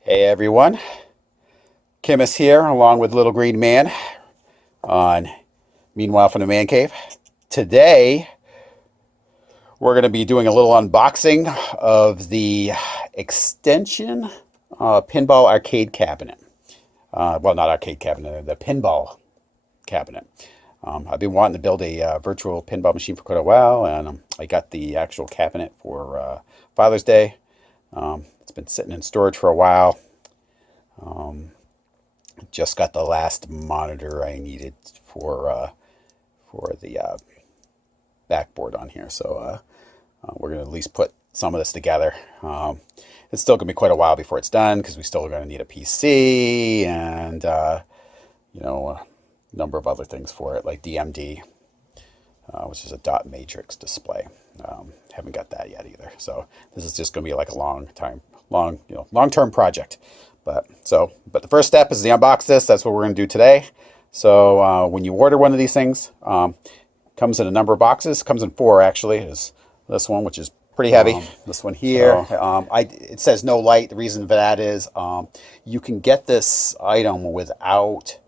Hey everyone, Kimmis here along with Little Green Man on Meanwhile from the Man Cave. Today we're going to be doing a little unboxing of the Xtension pinball arcade cabinet. Well, not arcade cabinet, the pinball cabinet. I've been wanting to build a virtual pinball machine for quite a while, and I got the actual cabinet for Father's Day. It's been sitting in storage for a while. Just got the last monitor I needed for the backboard on here, so we're gonna at least put some of this together. It's still gonna be quite a while before it's done because we still are gonna need a PC and a number of other things for it, like DMD, which is a dot matrix display. Haven't got that yet either. So this is just gonna be like a long-term project. But the first step is to unbox this. That's what we're going to do today. So when you order one of these things, comes in a number of boxes. Comes in 4 actually. Is this one, which is pretty heavy. This one here. It says no light. The reason for that is you can get this item without,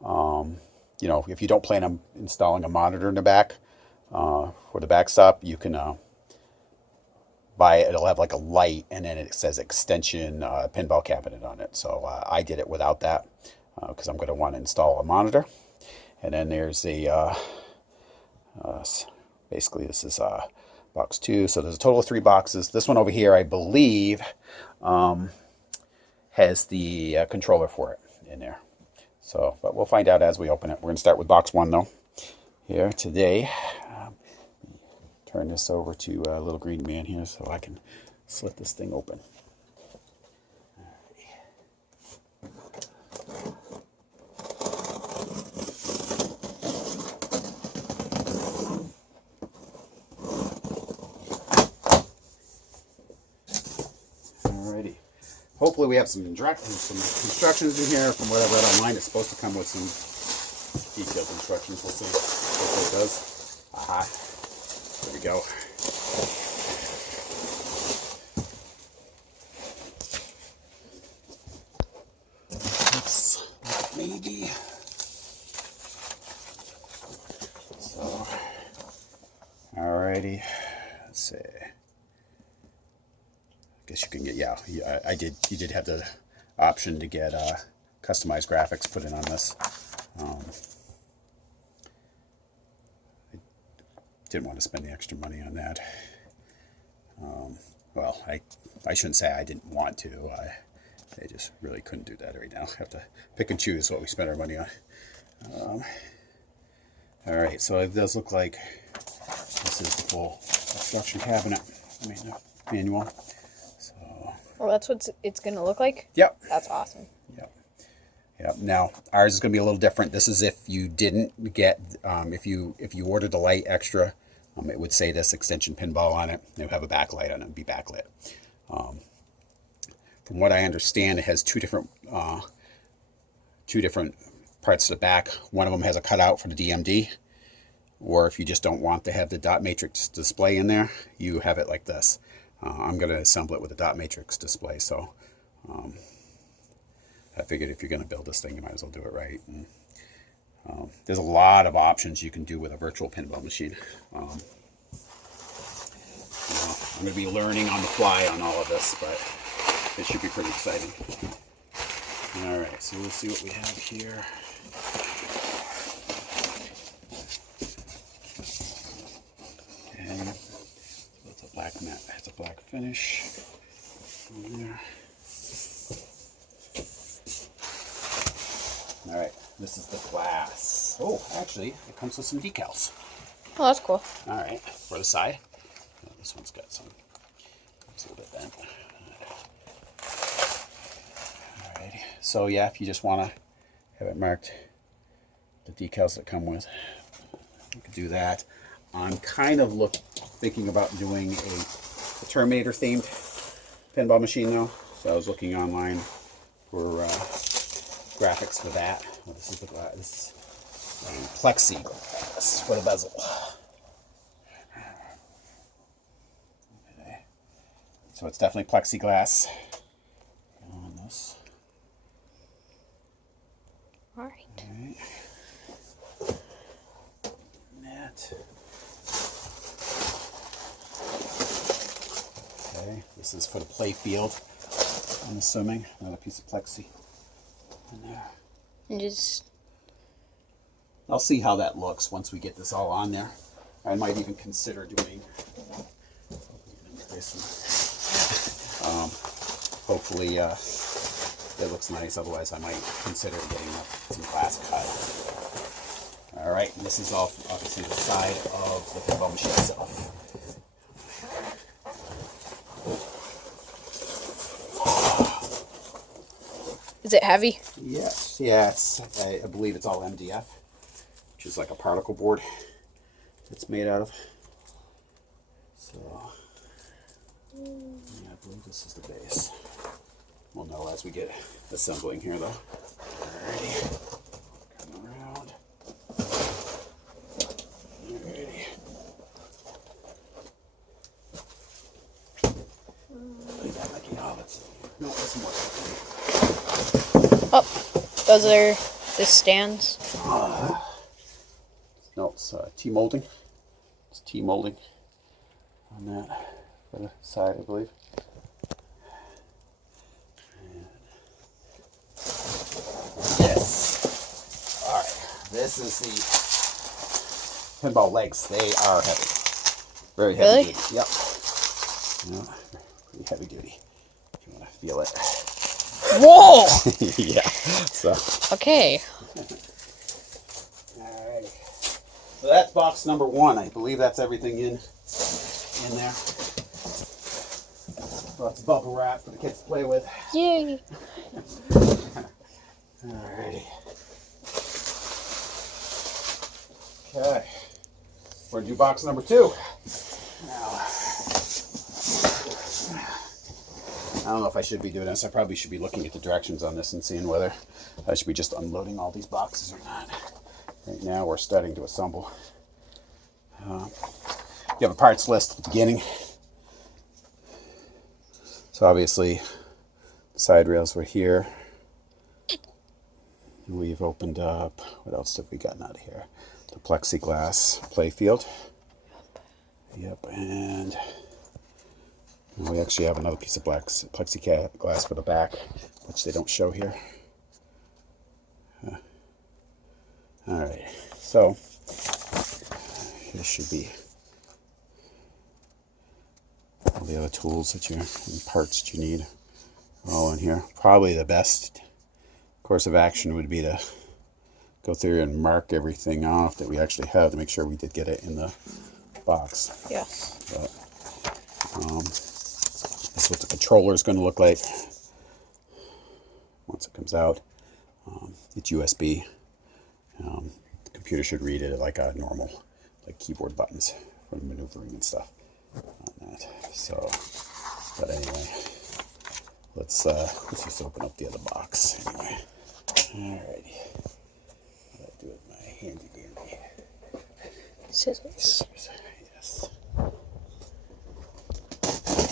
if you don't plan on installing a monitor in the back for the backstop, you can buy it. It'll have like a light, and then it says Xtension pinball cabinet on it. So I did it without that because I'm going to want to install a monitor. And then there's basically this is box 2. So there's a total of 3 boxes. This one over here, I believe, has the controller for it in there. So, but we'll find out as we open it. We're going to start with box 1 though. Here today. Turn this over to Little Green Man here so I can slit this thing open. Alrighty. Hopefully we have some instructions in here from what I read online. It's supposed to come with some detailed instructions. We'll see. Hopefully it does. Aha. There we go. Looks like maybe. So, alrighty. Let's see. I guess you can get, yeah, you did have the option to get customized graphics put in on this. Didn't want to spend the extra money on that. Well, I shouldn't say I didn't want to. I just really couldn't do that right now. I have to pick and choose what we spend our money on. All right, so it does look like this is the full instruction cabinet. I mean, manual. So. Well, that's what it's going to look like? Yep. That's awesome. Yep. Yep. Now ours is going to be a little different. This is if you didn't get, if you ordered the light extra, it would say this Xtension pinball on it. It would have a backlight on it and be backlit. From what I understand, it has two different parts to the back. One of them has a cutout for the DMD, or if you just don't want to have the dot matrix display in there, you have it like this. I'm going to assemble it with a dot matrix display. So I figured if you're going to build this thing, you might as well do it right. And, there's a lot of options you can do with a virtual pinball machine. I'm going to be learning on the fly on all of this, but it should be pretty exciting. All right, so we'll see what we have here. Okay, so it's a black mat. It's a black finish. There. All right, this is the glass. Oh, actually, it comes with some decals. Oh, that's cool. All right, for the side. Oh, this one's got some. It's a little bit bent. All right. So yeah, if you just want to have it marked, the decals that come with, you could do that. I'm kind of thinking about doing a Terminator themed pinball machine though. So I was looking online for graphics for that. Well, this is the glass. This is plexiglass for the bezel. Okay. So it's definitely plexiglass on This is for the Playfield, I'm assuming. Another piece of plexi in there. And just... I'll see how that looks once we get this all on there. I might even consider doing... hopefully it looks nice, otherwise I might consider getting some glass cut. Alright, this is all obviously the side of the pinball machine itself. Is it heavy? Yes, yeah, I believe it's all MDF, which is like a particle board it's made out of. So, yeah, I believe this is the base. We'll know as we get assembling here, though. Alrighty, come around. Alrighty. I think that might be all it's. No, there's more. Oh, those are the stands. No, it's T-molding. It's T-molding on that for the side, I believe. And this. All right. This is the pinball legs. They are heavy. Very heavy. Really? Duty. Yep. Yeah, pretty heavy duty. If you want to feel it. Whoa! Yeah. So. Okay. Alright. So that's box number 1. I believe that's everything in there. Lots of bubble wrap for the kids to play with. Yay! Alrighty. Okay. We're gonna do box number 2. Now, I don't know if I should be doing this. I probably should be looking at the directions on this and seeing whether I should be just unloading all these boxes or not. Right now we're starting to assemble. You have a parts list at the beginning. So obviously the side rails were here. We've opened up, what else have we gotten out of here? The plexiglass Playfield. Yep, and we actually have another piece of plexiglass for the back, which they don't show here. Alright, so here should be all the other tools that and parts that you need are all in here. Probably the best course of action would be to go through and mark everything off that we actually have to make sure we did get it in the box. Yeah. But, this is what the controller is going to look like once it comes out. It's USB. The computer should read it like a normal, like keyboard buttons for maneuvering and stuff on that. So, but anyway, let's just open up the other box anyway. Alrighty, I'll do it with my handy dandy Scissors. Yes.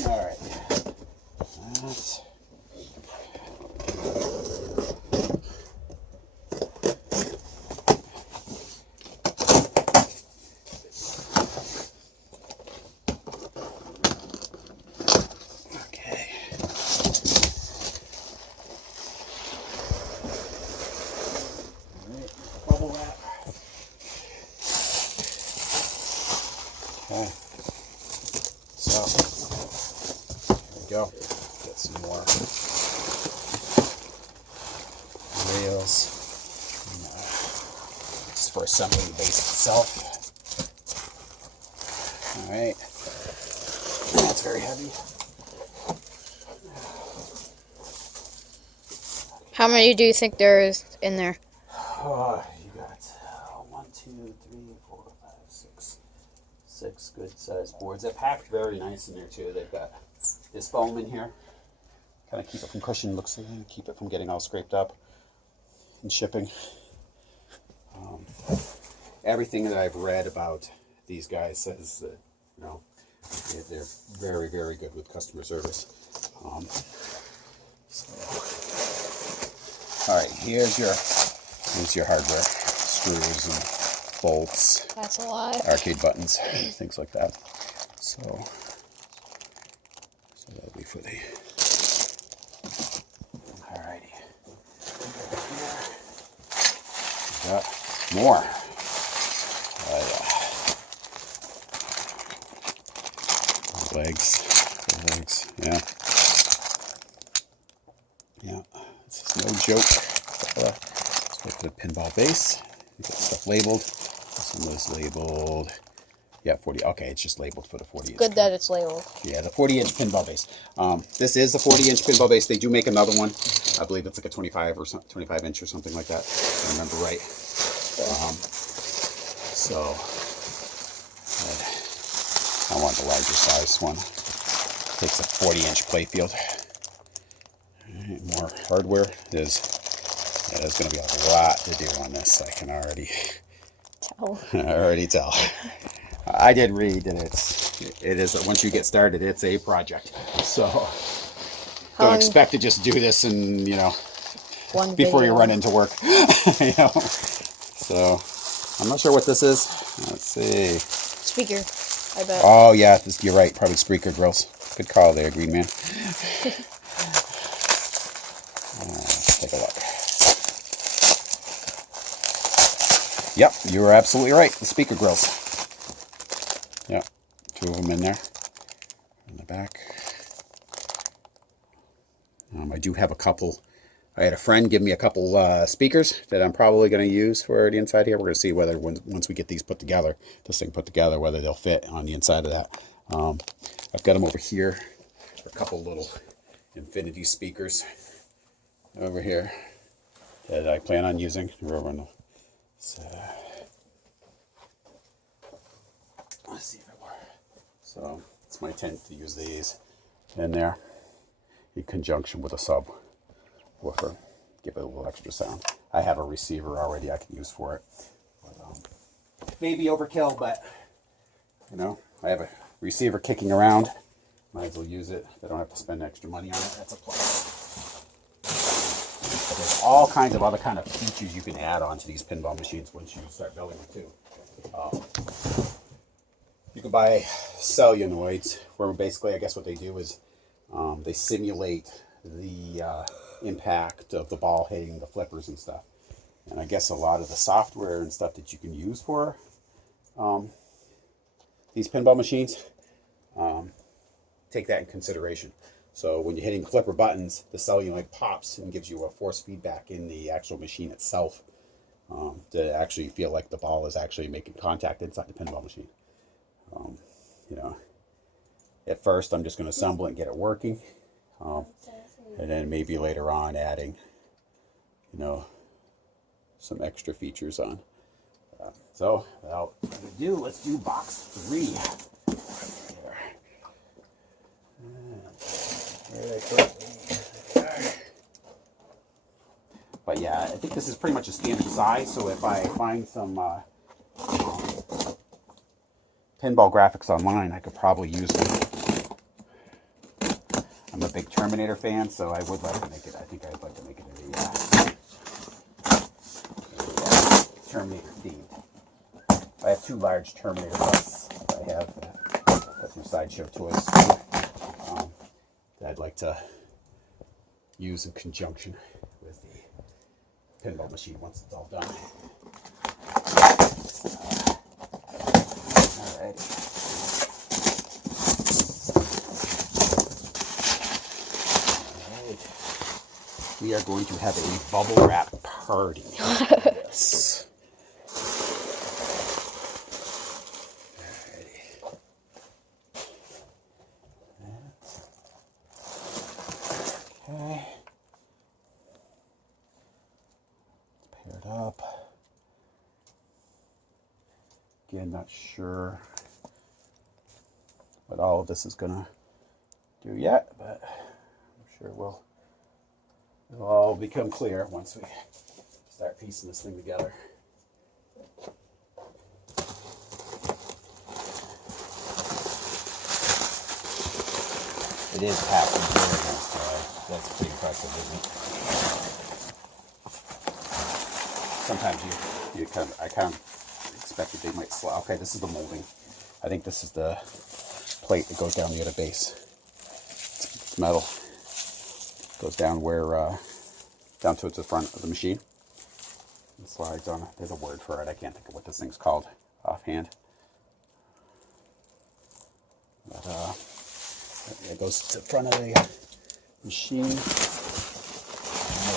Alright. That's okay. So, there we go. Get some more rails. This is for assembling the base itself. Alright. That's very heavy. How many do you think there is in there? Oh, you got 1, 2, 3, 4, 5, 6. 6 good sized boards. They're packed very nice in there too. They've got this foam in here. Kind of keep it from cushion, looks like, keep it from getting all scraped up and shipping. Everything that I've read about these guys says that, you know, they're very, very good with customer service. All right, here's your hardware, screws and bolts. That's a lot. Arcade buttons, things like that. So That'll be for the. Alrighty. Got more. Legs. Yeah. Yeah. This is no joke. Let's go for the pinball base. You got stuff labeled. This one was labeled. Yeah, 40. Okay, it's just labeled for the 40 inch. Good that it's labeled. Yeah, the 40-inch pinball base. This is the 40-inch pinball base. They do make another one. I believe it's like a 25 or 25 inch or something like that, if I remember right. So I want the larger size one. Takes a 40-inch Playfield. More hardware. There's going to be a lot to do on this. I can already tell. I did read that it is once you get started, it's a project. So don't expect to just do this and before you run into work. So I'm not sure what this is. Let's see. Speaker, I bet. Oh yeah, you're right. Probably speaker grills. Good call there, Green Man. Let's take a look. Yep, you were absolutely right. The speaker grills. Yep, 2 of them in there. In the back. I do have a couple. I had a friend give me a couple speakers that I'm probably going to use for the inside here. We're going to see whether once we get these put together, whether they'll fit on the inside of that. I've got them over here. A couple little infinity speakers over here that I plan on using. We're over on the side. Let's see if it works. So it's my intent to use these in there in conjunction with a subwoofer. Give it a little extra sound. I have a receiver already I can use for it. But, maybe overkill, but I have a receiver kicking around. Might as well use it. I don't have to spend extra money on it. That's a plus. But there's all kinds of other kind of features you can add onto these pinball machines once you start building them too. You can buy solenoids, where basically I guess what they do is they simulate the impact of the ball hitting the flippers and stuff. And I guess a lot of the software and stuff that you can use for these pinball machines take that in consideration. So when you're hitting flipper buttons, the solenoid pops and gives you a force feedback in the actual machine itself to actually feel like the ball is actually making contact inside the pinball machine. At first I'm just going to assemble it and get it working, and then maybe later on adding some extra features on. So without further ado, let's do box 3. But yeah, I think this is pretty much a standard size, so if I find some pinball graphics online, I could probably use them. I'm a big Terminator fan, so I would like to make it. I think I'd like to make it a Terminator themed. I have 2 large Terminator busts. I have some Sideshow toys that I'd like to use in conjunction with the pinball machine once it's all done. Alright. We are going to have a bubble wrap party. Yes. Okay. Let's pair it up. Again, not sure what all of this is going to do yet, but I'm sure it'll all become clear once we start piecing this thing together. It is packed in here, so that's pretty impressive, isn't it? Sometimes I kind of expected they might slide. Okay, this is the molding. I think this is the plate that goes down the other base. It's metal. Goes down where, down towards the front of the machine. And slides on it. There's a word for it. I can't think of what this thing's called offhand. But it goes to the front of the machine.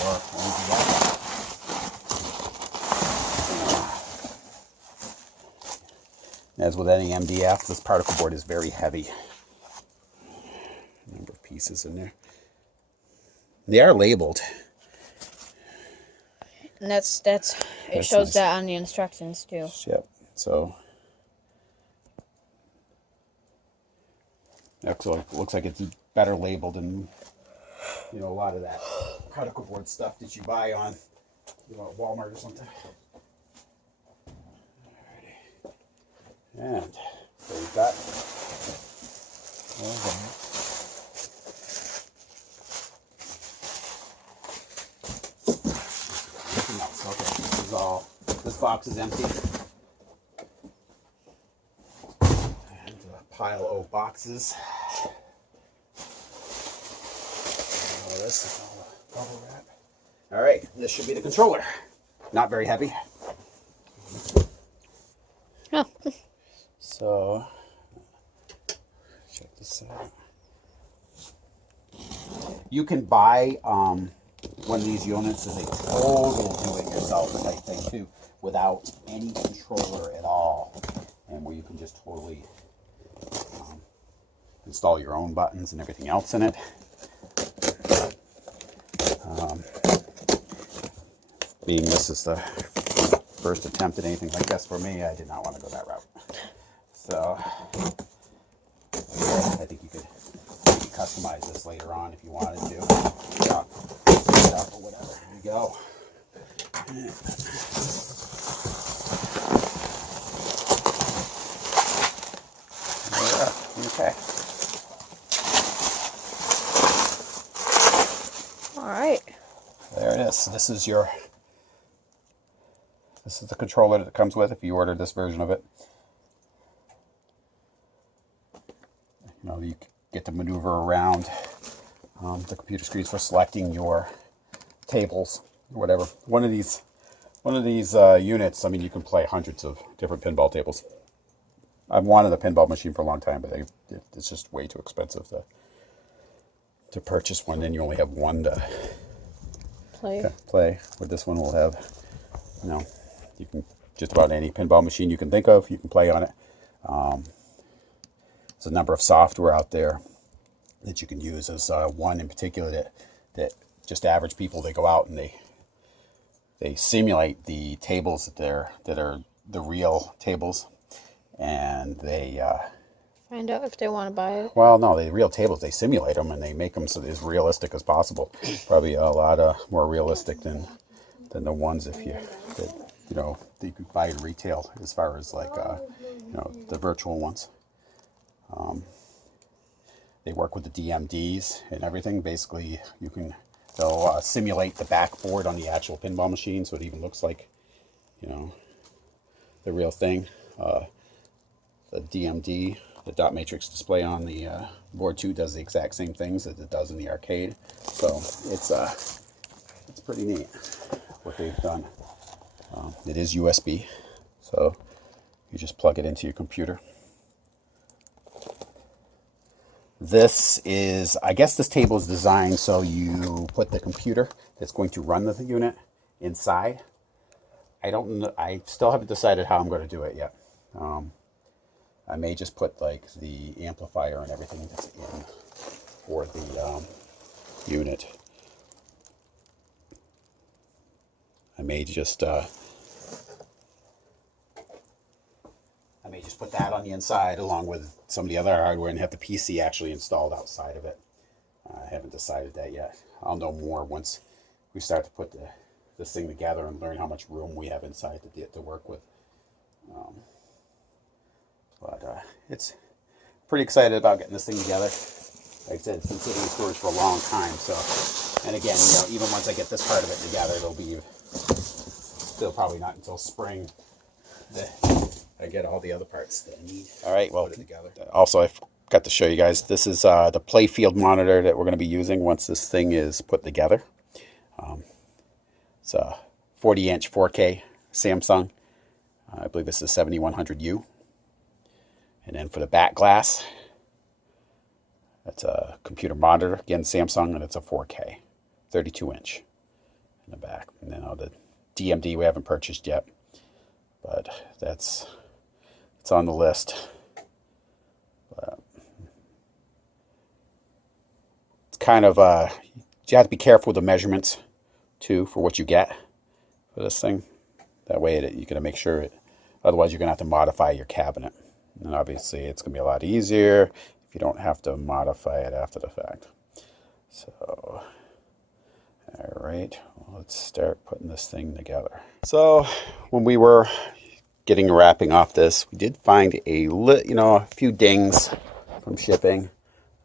Or as with any MDF, this particle board is very heavy. Number of pieces in there. They are labeled. And it shows nice. that on the instructions too. Yep. So actually, it looks like it's better labeled than a lot of that particle board stuff that you buy on at Walmart or something. Alrighty. And so we've got all that. Nothing else. Okay, this box is empty. And a pile of boxes. This is all bubble wrap. All right, this should be the controller. Not very heavy. Oh. So, check this out. You can buy one of these units as a total do-it-yourself type thing too, without any controller at all, and where you can just totally install your own buttons and everything else in it. Being this is the first attempt at anything like this for me, I did not want to go that route. So I think you could customize this later on if you wanted to. Stuff or whatever. There you go. Okay. All right. There it is. This is the controller that it comes with if you order this version of it. You get to maneuver around the computer screens for selecting your tables or whatever. One of these units, I mean, you can play hundreds of different pinball tables. I've wanted a pinball machine for a long time, but it's just way too expensive to purchase one. Then you only have one to play. With this one, we'll have, you can just about any pinball machine you can think of, you can play on it. There's a number of software out there that you can use. There's one in particular that just average people, they go out and they simulate the tables that are the real tables, and they find out if they want to buy it. Well, no, the real tables, they simulate them and they make them so as realistic as possible. Probably a lot more realistic than the ones that you could buy in retail, as far as like the virtual ones. They work with the DMDs and everything. Basically, they'll simulate the backboard on the actual pinball machine, so it even looks like the real thing. The DMD, the dot matrix display on the board too, does the exact same things that it does in the arcade. So it's pretty neat what they've done. It is USB, so you just plug it into your computer. This is, I guess this table is designed so you put the computer that's going to run the unit inside. I don't know, I still haven't decided how I'm going to do it yet. I may just put like the amplifier and everything that's in for the unit. I may just put that on the inside along with some of the other hardware and have the PC actually installed outside of it. I haven't decided that yet. I'll know more once we start to put this thing together and learn how much room we have inside to work with. But it's pretty excited about getting this thing together. Like I said, it's been sitting in storage for a long time. So, and again, even once I get this part of it together, it'll be still probably not until spring that I get all the other parts that I need. All right, well, put it together. Also, I got to show you guys. This is the Playfield monitor that we're going to be using once this thing is put together. It's a 40-inch 4K Samsung. I believe this is 7100U. And then for the back glass, that's a computer monitor, again Samsung, and it's a 4K, 32-inch in the back. And then the DMD we haven't purchased yet, but it's on the list. But it's kind of you have to be careful with the measurements too for what you get for this thing. That way you're going to make sure otherwise you're going to have to modify your cabinet. And obviously it's going to be a lot easier if you don't have to modify it after the fact. So, all right, well, let's start putting this thing together. So when we were wrapping off this, we did find a few dings from shipping.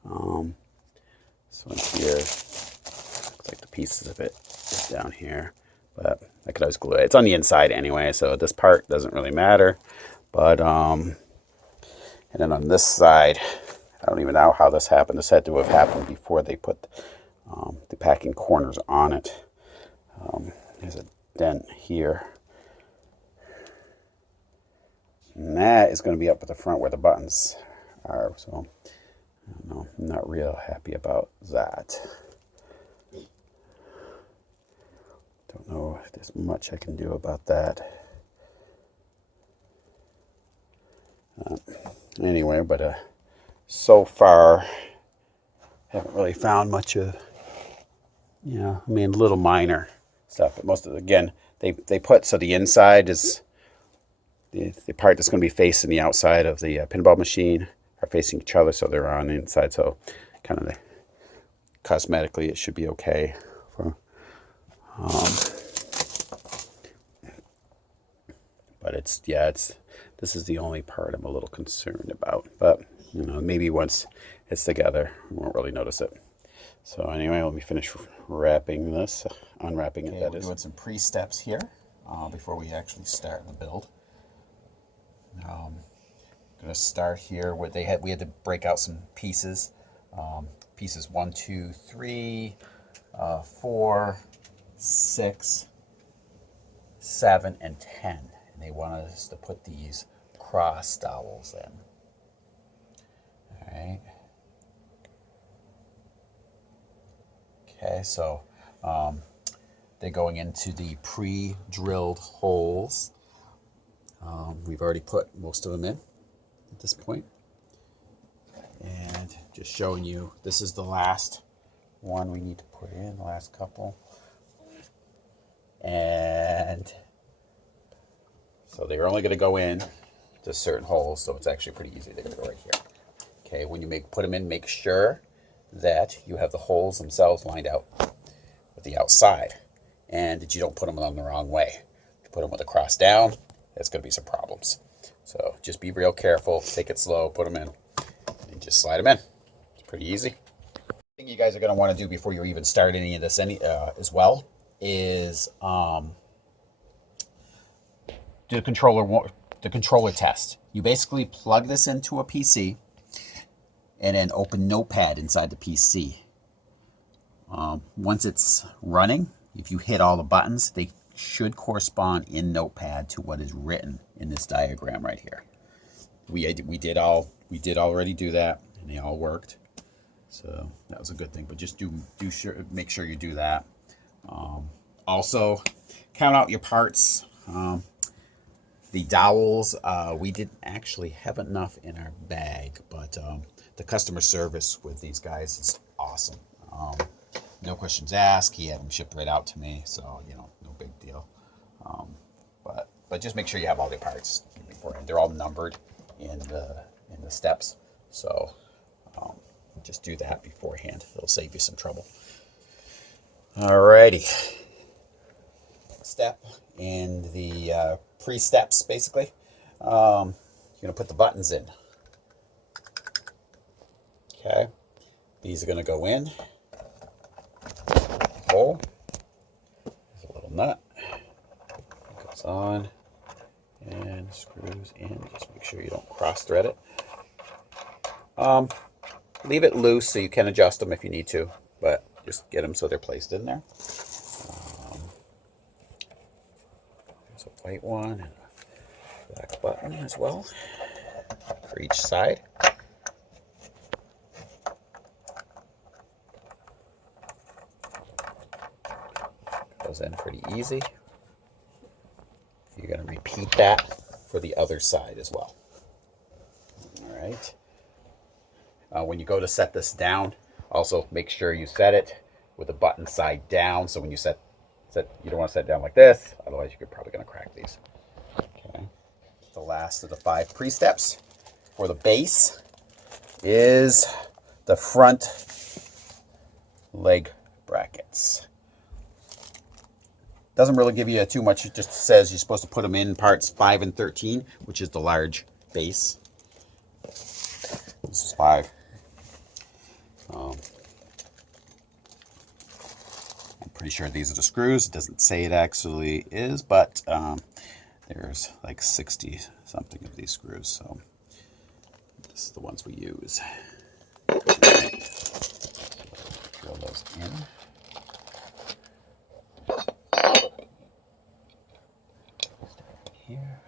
This one here, looks like the pieces of it is down here, but I could always glue it. It's on the inside anyway, so this part doesn't really matter. But and then on this side, I don't even know how this happened. This had to have happened before they put the packing corners on it. There's a dent here. And that is going to be up at the front where the buttons are. So, I don't know. I'm not real happy about that. Don't know if there's much I can do about that. Anyway, but so far, haven't really found much of, little minor stuff. But most of it, again, they put, so the inside is, the part that's going to be facing the outside of the pinball machine are facing each other, so they're on the inside. So kind of cosmetically, it should be okay. But this is the only part I'm a little concerned about. But maybe once it's together, we won't really notice it. So anyway, let me finish unwrapping it. That is. We're doing some pre-steps here before we actually start the build. I'm going to start here where we had to break out some pieces. Pieces 1, 2, 3, 4, 6, 7, and 10. And they wanted us to put these cross dowels in. All right. Okay, so they're going into the pre-drilled holes. We've already put most of them in at this point. And just showing you, this is the last one we need to put in, the last couple. And so they're only going to go in to certain holes, so it's actually pretty easy. They're going to go right here. Okay, when you put them in, make sure that you have the holes themselves lined out with the outside, and that you don't put them on the wrong way. If you put them with a cross down, there's going to be some problems. So just be real careful, take it slow, put them in, and just slide them in. It's pretty easy. The thing you guys are going to want to do before you even start any of this as well is do the controller test. You basically plug this into a PC and then open Notepad inside the PC. Once it's running, if you hit all the buttons, they should correspond in Notepad to what is written in this diagram right here. We did already do that, and they all worked. So that was a good thing. But just make sure you do that. Also, count out your parts. The dowels, we didn't actually have enough in our bag, but the customer service with these guys is awesome. No questions asked. He had them shipped right out to me, so no big deal. But just make sure you have all the parts beforehand. They're all numbered in the steps, so just do that beforehand. It'll save you some trouble. Alrighty. Step in the pre-steps, basically. You're going to put the buttons in. Okay. These are going to go in. Hole. There's a little nut. It goes on and screws in. Just make sure you don't cross thread it. Leave it loose so you can adjust them if you need to, but just get them so they're placed in there. There's a white one and a black button as well for each side. Goes in pretty easy. You're going to repeat that for the other side as well. All right. When you go to set this down, also make sure you set it with the button side down. So when you set, you don't want to set it down like this, otherwise you're probably going to crack these. Okay. The last of the 5 pre-steps for the base is the front leg brackets. Doesn't really give you too much. It just says you're supposed to put them in parts 5 and 13, which is the large base. This is 5. I'm pretty sure these are the screws. It doesn't say it actually is, but there's like 60 something of these screws, so this is the ones we use. Right. Drill those in. Here.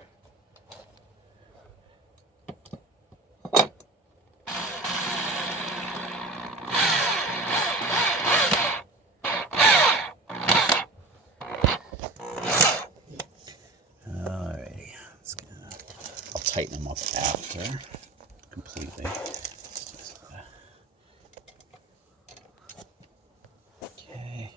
Alrighty, I'll tighten them up after completely. Okay.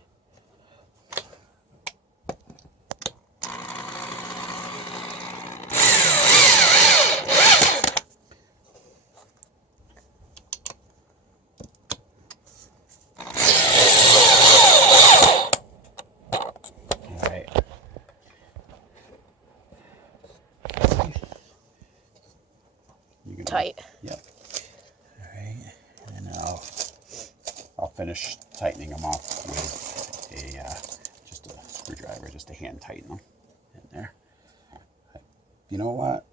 Tight. Yep. All right, and now I'll finish tightening them up with a just a screwdriver, just to hand tighten them in there. You know what?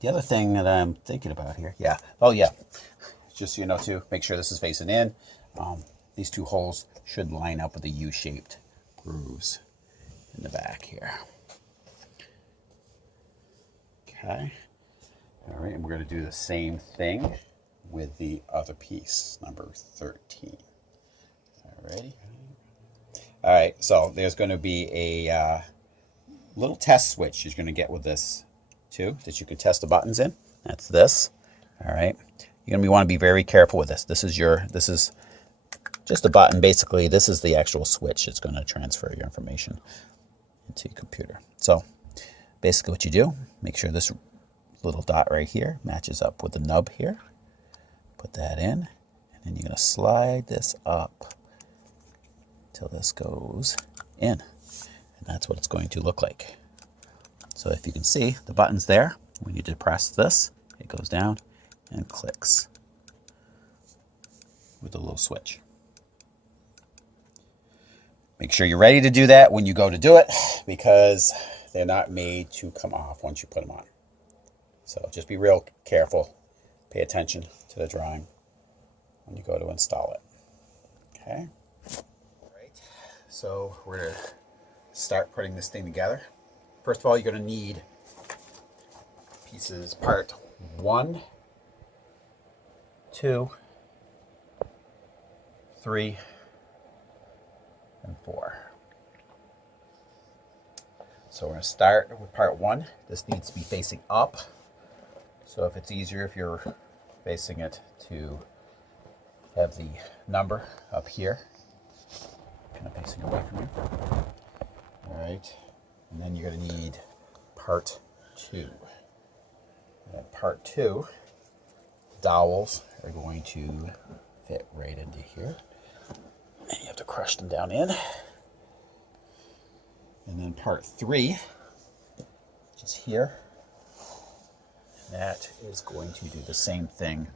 The other thing that I'm thinking about here, yeah. Oh yeah, just so you know too, make sure this is facing in. These 2 holes should line up with the U-shaped grooves in the back here. Okay. All right, and we're going to do the same thing with the other piece, number 13. Alrighty. All right, so there's going to be a little test switch you're going to get with this too, that you can test the buttons in. That's this. All right, you're going to want to be very careful with this. This is just a button. Basically, this is the actual switch. It's going to transfer your information into your computer. So basically what you do, make sure this little dot right here matches up with the nub here. Put that in, and then you're going to slide this up till this goes in, and that's what it's going to look like. So if you can see, the button's there. When you depress this, it goes down and clicks with the little switch. Make sure you're ready to do that when you go to do it, because they're not made to come off once you put them on. So just be real careful. Pay attention to the drawing when you go to install it. Okay. All right. So we're going to start putting this thing together. First of all, you're going to need pieces part 1, 2, 3, and 4. So we're going to start with part 1. This needs to be facing up. So if it's easier if you're facing it to have the number up here, kind of facing away from you. All right, and then you're going to need part 2. And part 2, dowels are going to fit right into here. And you have to crush them down in. And then part 3, which is here, that is going to do the same thing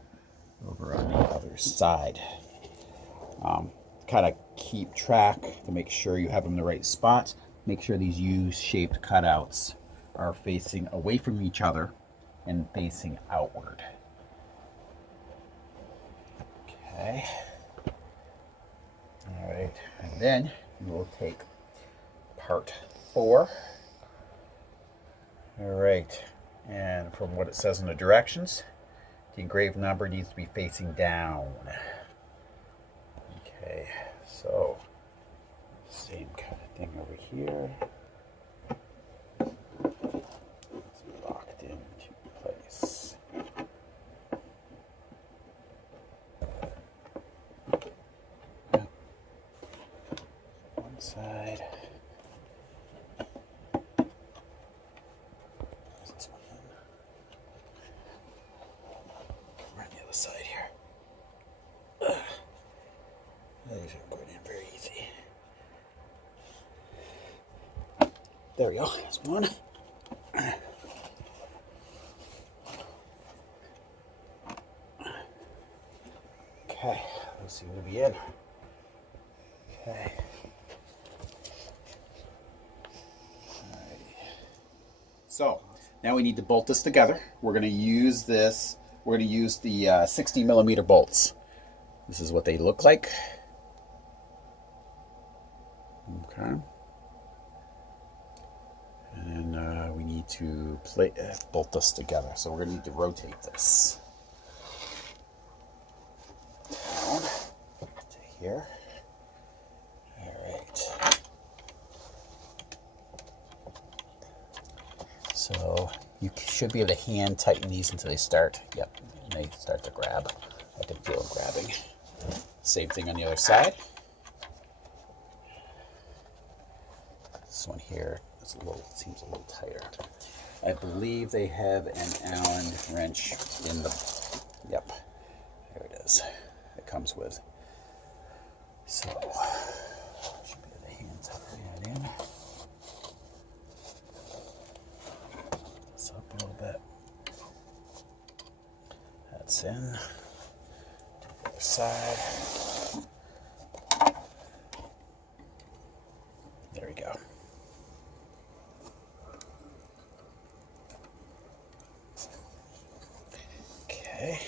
over on the other side. Kind of keep track to make sure you have them in the right spot. Make sure these U-shaped cutouts are facing away from each other and facing outward. Okay. All right, and then we'll take part 4. All right, and from what it says in the directions, the engraved number needs to be facing down. Okay, so same kind of thing over here. It's locked into place. One side. This one in. Come around the other side here. These are going in very easy. There we go. There's one. Okay, those seem to be in. Okay. Alrighty. So now we need to bolt this together. We're going to use this. We're going to use the 60mm bolts. This is what they look like. Okay. And then we need to bolt this together. So we're going to need to rotate this down to here. All right. So you should be able to hand tighten these until they start. Yep, they start to grab. I can feel them grabbing. Same thing on the other side. This one here is seems a little tighter. I believe they have an Allen wrench in the. Yep, there it is. It comes with. So should be able to hand tighten that in. This up a little bit. That's in. To the other side. There we go. Okay.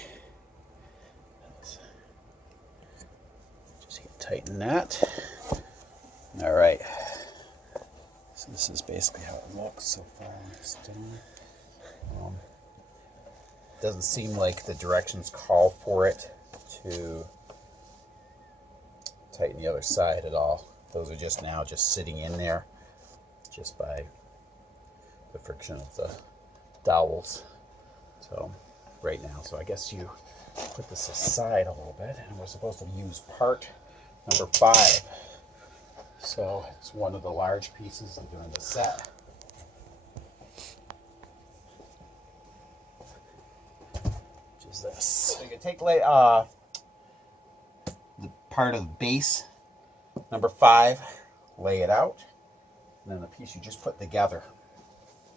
Just tighten that. All right. So this is basically how it looks so far. Doesn't seem like the directions call for it to tighten the other side at all. Those are just now just sitting in there just by the friction of the dowels. So right now, so I guess you put this aside a little bit, and we're supposed to use part number 5. So it's one of the large pieces of doing the set. Which is this. So you can take the part of the base, number 5, lay it out, and then the piece you just put together,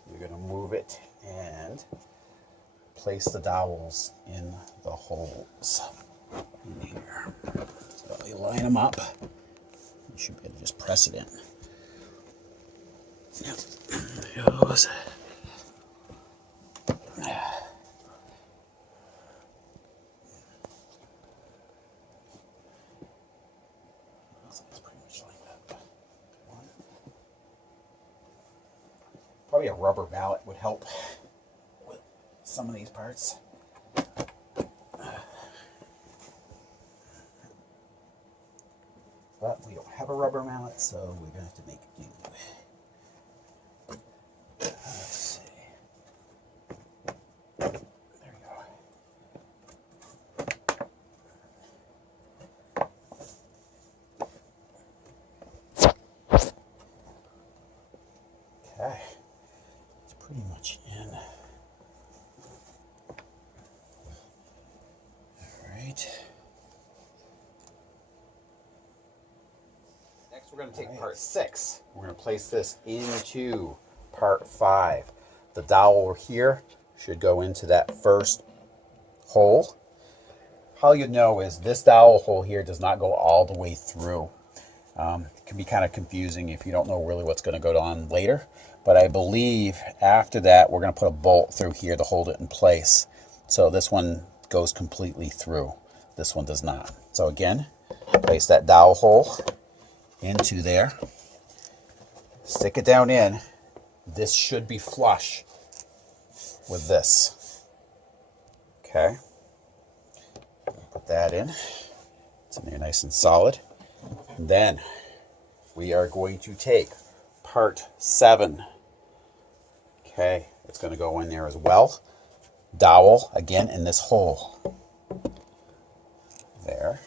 you're going to move it and place the dowels in the holes in here. So you line them up. You should be able to just press it in. Yep. There it goes. It's pretty much like that. Probably a rubber mallet would help with some of these parts. But we don't have a rubber mallet, so we're going to have to make do. Let's see. There we go. Okay. It's pretty much in. All right. We're going to take part 6. We're going to place this into part 5. The dowel here should go into that first hole. How you know is this dowel hole here does not go all the way through. It can be kind of confusing if you don't know really what's going to go on later. But I believe after that we're going to put a bolt through here to hold it in place. So this one goes completely through. This one does not. So again, place that dowel hole into there. Stick it down in. This should be flush with this. Okay. Put that in. It's in there nice and solid. And then we are going to take part 7. Okay, it's going to go in there as well. Dowel again in this hole. There.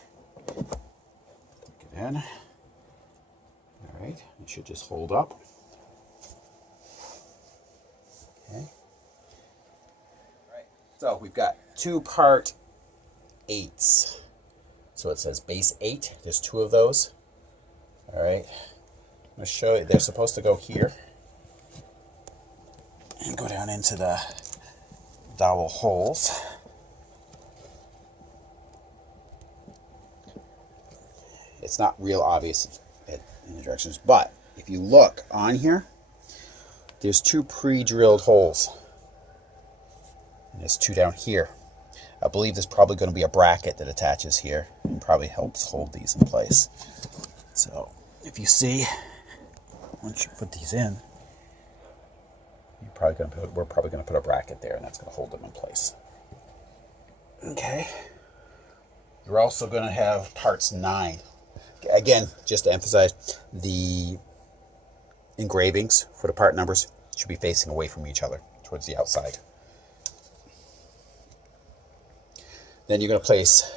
Stick it in. All right, it should just hold up. Okay. All right. So we've got 2 part 8s. So it says base 8. There's 2 of those. All right. I'm going to show you. They're supposed to go here and go down into the dowel holes. It's not real obvious in the directions, but if you look on here, there's 2 pre-drilled holes. And there's 2 down here. I believe there's probably going to be a bracket that attaches here and probably helps hold these in place. So if you see, once you put these in, we're probably going to put a bracket there, and that's going to hold them in place. Okay. You're also going to have parts 9. Again, just to emphasize, the engravings for the part numbers should be facing away from each other towards the outside. Then you're going to place,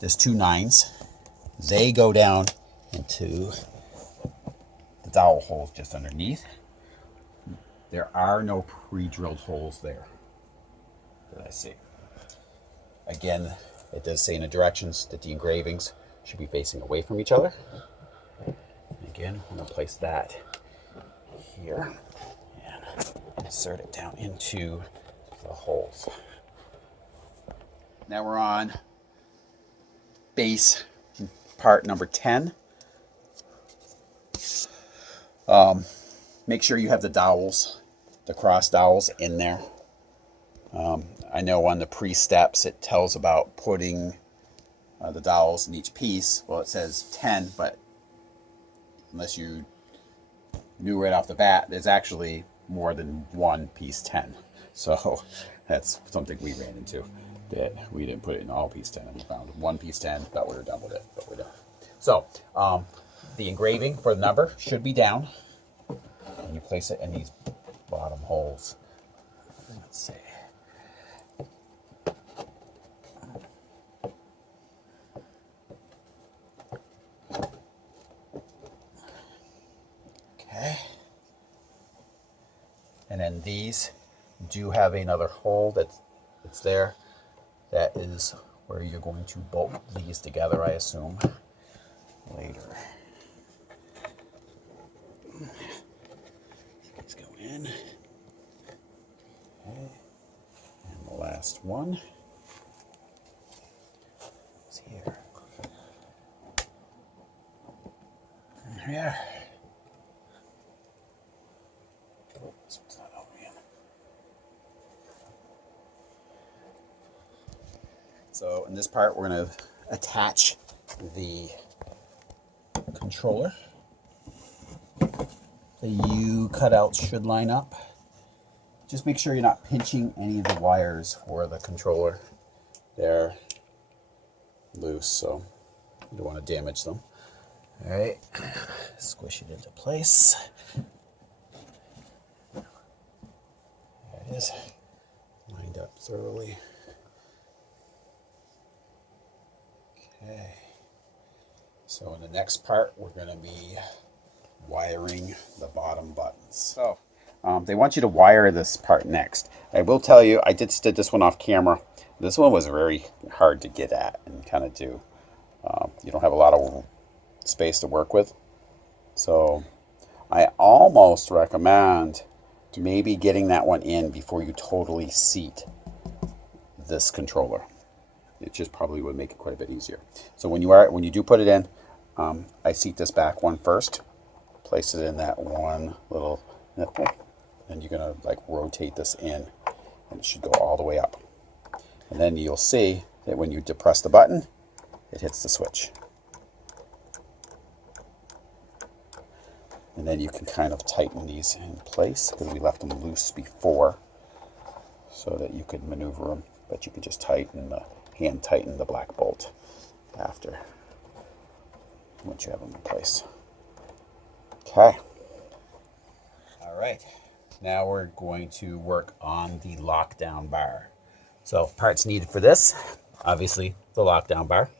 there's 2 9s. They go down into the dowel holes just underneath. There are no pre-drilled holes there that I see. Again, it does say in the directions that the engravings should be facing away from each other. And again, I'm going to place that here and insert it down into the holes. Now we're on base part number 10. Make sure you have the dowels, the cross dowels in there. I know on the pre-steps it tells about putting the dowels in each piece. Well, it says 10, but unless you knew right off the bat, there's actually more than one piece 10. So that's something we ran into, that we didn't put it in all piece 10, and we found one piece 10, thought we were done with it, but we're done. So the engraving for the number should be down, and you place it in these bottom holes. Let's see. Okay. And then these do have another hole that's there. That is where you're going to bolt these together, I assume, later. Let's go in. Okay. And the last one is here. And here. Oh, this one's not over yet. So in this part, we're going to attach the controller. The U cutouts should line up. Just make sure you're not pinching any of the wires for the controller. They're loose, so you don't want to damage them. All right, squish it into place. There it is, lined up thoroughly. Okay, so in the next part, we're going to be wiring the bottom buttons. So they want you to wire this part next. I will tell you, I did this one off camera. This one was very hard to get at and kind of do. You don't have a lot of space to work with. So I almost recommend maybe getting that one in before you totally seat this controller. It just probably would make it quite a bit easier. So when you do put it in, I seat this back one first. Place it in that one little nipple, and you're gonna like rotate this in, and it should go all the way up. And then you'll see that when you depress the button, it hits the switch. And then you can kind of tighten these in place because we left them loose before so that you could maneuver them, but you could just hand tighten the black bolt after, once you have them in place. Okay. All right. Now we're going to work on the lockdown bar. So parts needed for this, obviously the lockdown bar,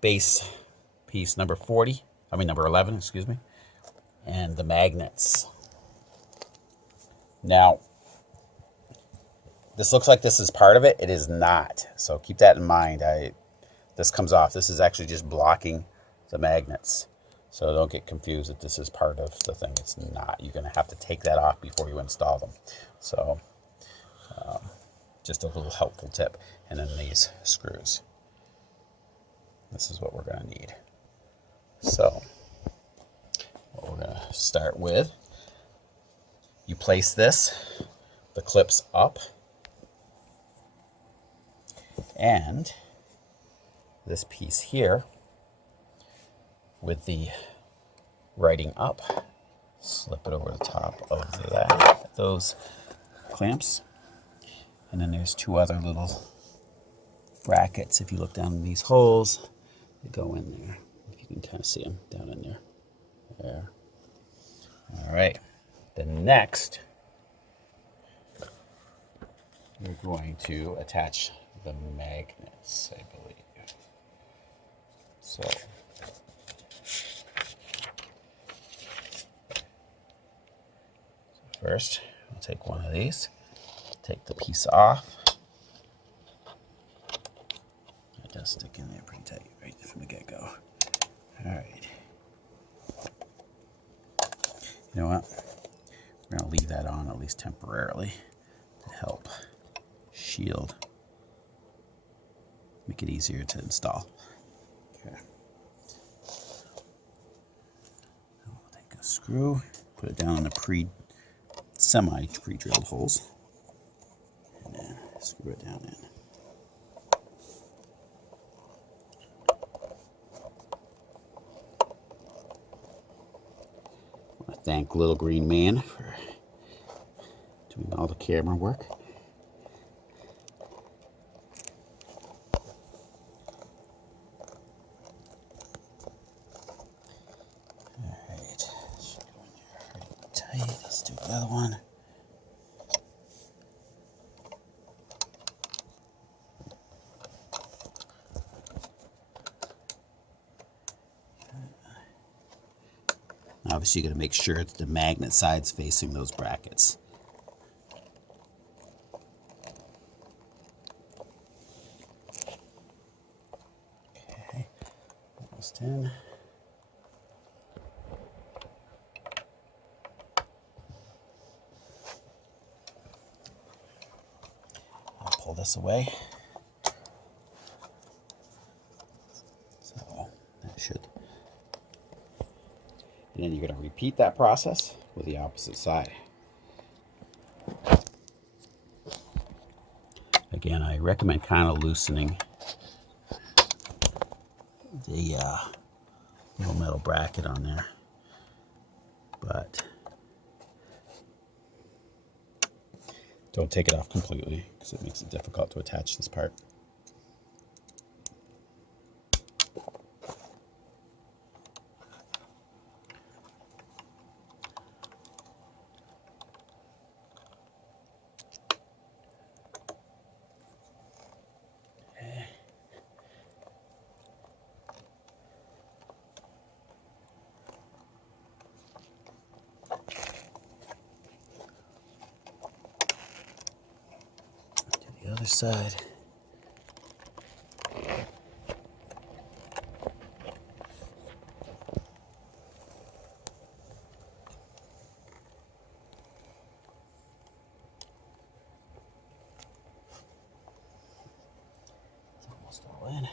base piece number 11, excuse me, and the magnets. Now, this looks like this is part of it. It is not. So keep that in mind. This comes off. This is actually just blocking the magnets. So don't get confused that this is part of the thing. It's not. You're going to have to take that off before you install them. So just a little helpful tip. And then these screws. This is what we're going to need. So what we're going to start with, you place the clips up, and this piece here with the writing up, slip it over the top of those clamps. And then there's two other little brackets. If you look down in these holes, they go in there. You can kind of see them down in there. There. All right. Then next, we're going to attach the magnets, I believe. So first, we'll take one of these, take the piece off. It does stick in there pretty tight right from the get-go. All right. You know what? We're going to leave that on at least temporarily to help shield, make it easier to install. Okay. We'll take a screw, put it down in the semi pre-drilled holes, and then screw it down in. I want to thank Little Green Man for doing all the camera work. Alright, should go in there pretty tight. Let's do the other one. Obviously, you're going to make sure that the magnet side's facing those brackets. Okay, almost in. I'll pull this away. So that should. And then you're going to repeat that process with the opposite side. Again, I recommend kind of loosening the little metal bracket on there. But don't take it off completely because it makes it difficult to attach this part. The other side. It's almost all in.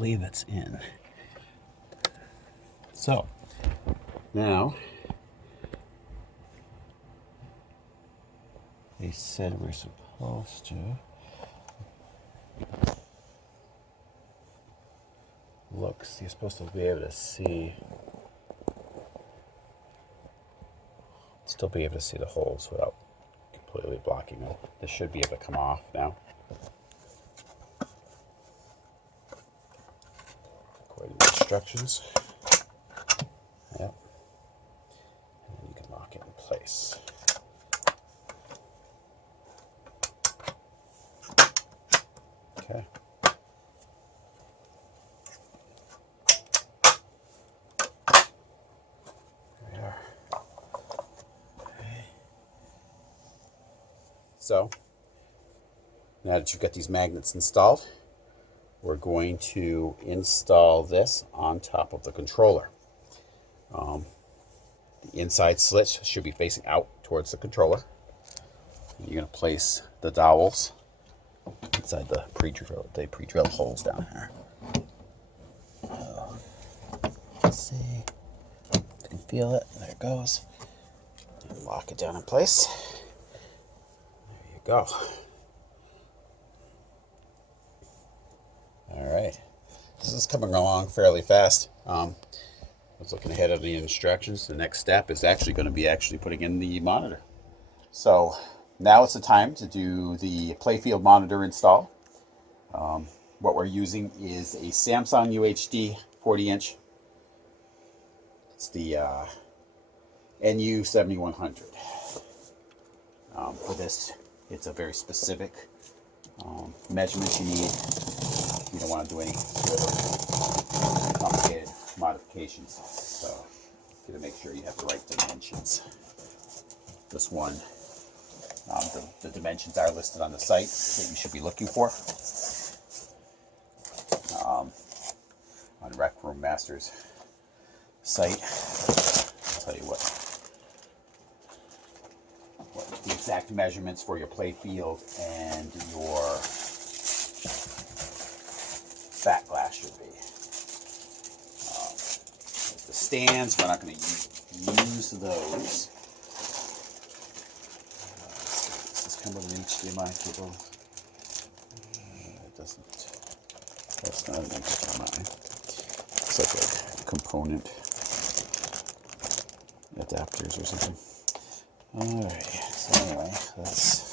believe it's in. So now they said we're supposed to look. So you're supposed to be able to see, still be able to see the holes without completely blocking them. This should be able to come off now. According to the instructions. Yep. And then you can lock it in place. Okay. There we are. Okay. So, now that you've got these magnets installed, we're going to install this on top of the controller. The inside slit should be facing out towards the controller. You're going to place the dowels inside the pre-drilled holes down here. Let's see if you can feel it. There it goes. And lock it down in place. There you go. All right, this is coming along fairly fast. I was looking ahead of the instructions. The next step is actually going to be putting in the monitor. So now it's the time to do the Playfield monitor install. What we're using is a Samsung UHD 40-inch. It's the NU7100. For this, it's a very specific measurements you need. You don't want to do any sort of complicated modifications. So you got to make sure you have the right dimensions. This one, the dimensions are listed on the site that you should be looking for. On Recroom Masters site, I'll tell you what the exact measurements for your Playfield and your backglass should be. The stands, we're not going to use those. Does this come with an HDMI cable? It doesn't. That's not an HDMI. It's like a component adapters or something. Alright, so anyway, let's.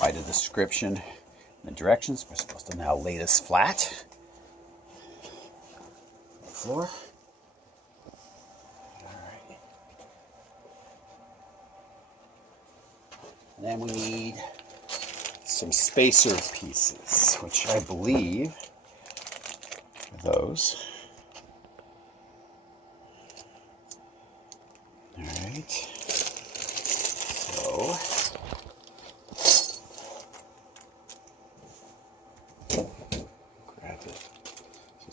By the description and the directions, we're supposed to now lay this flat on the floor. Alright. And then we need some spacer pieces, which I believe are those. Alright. So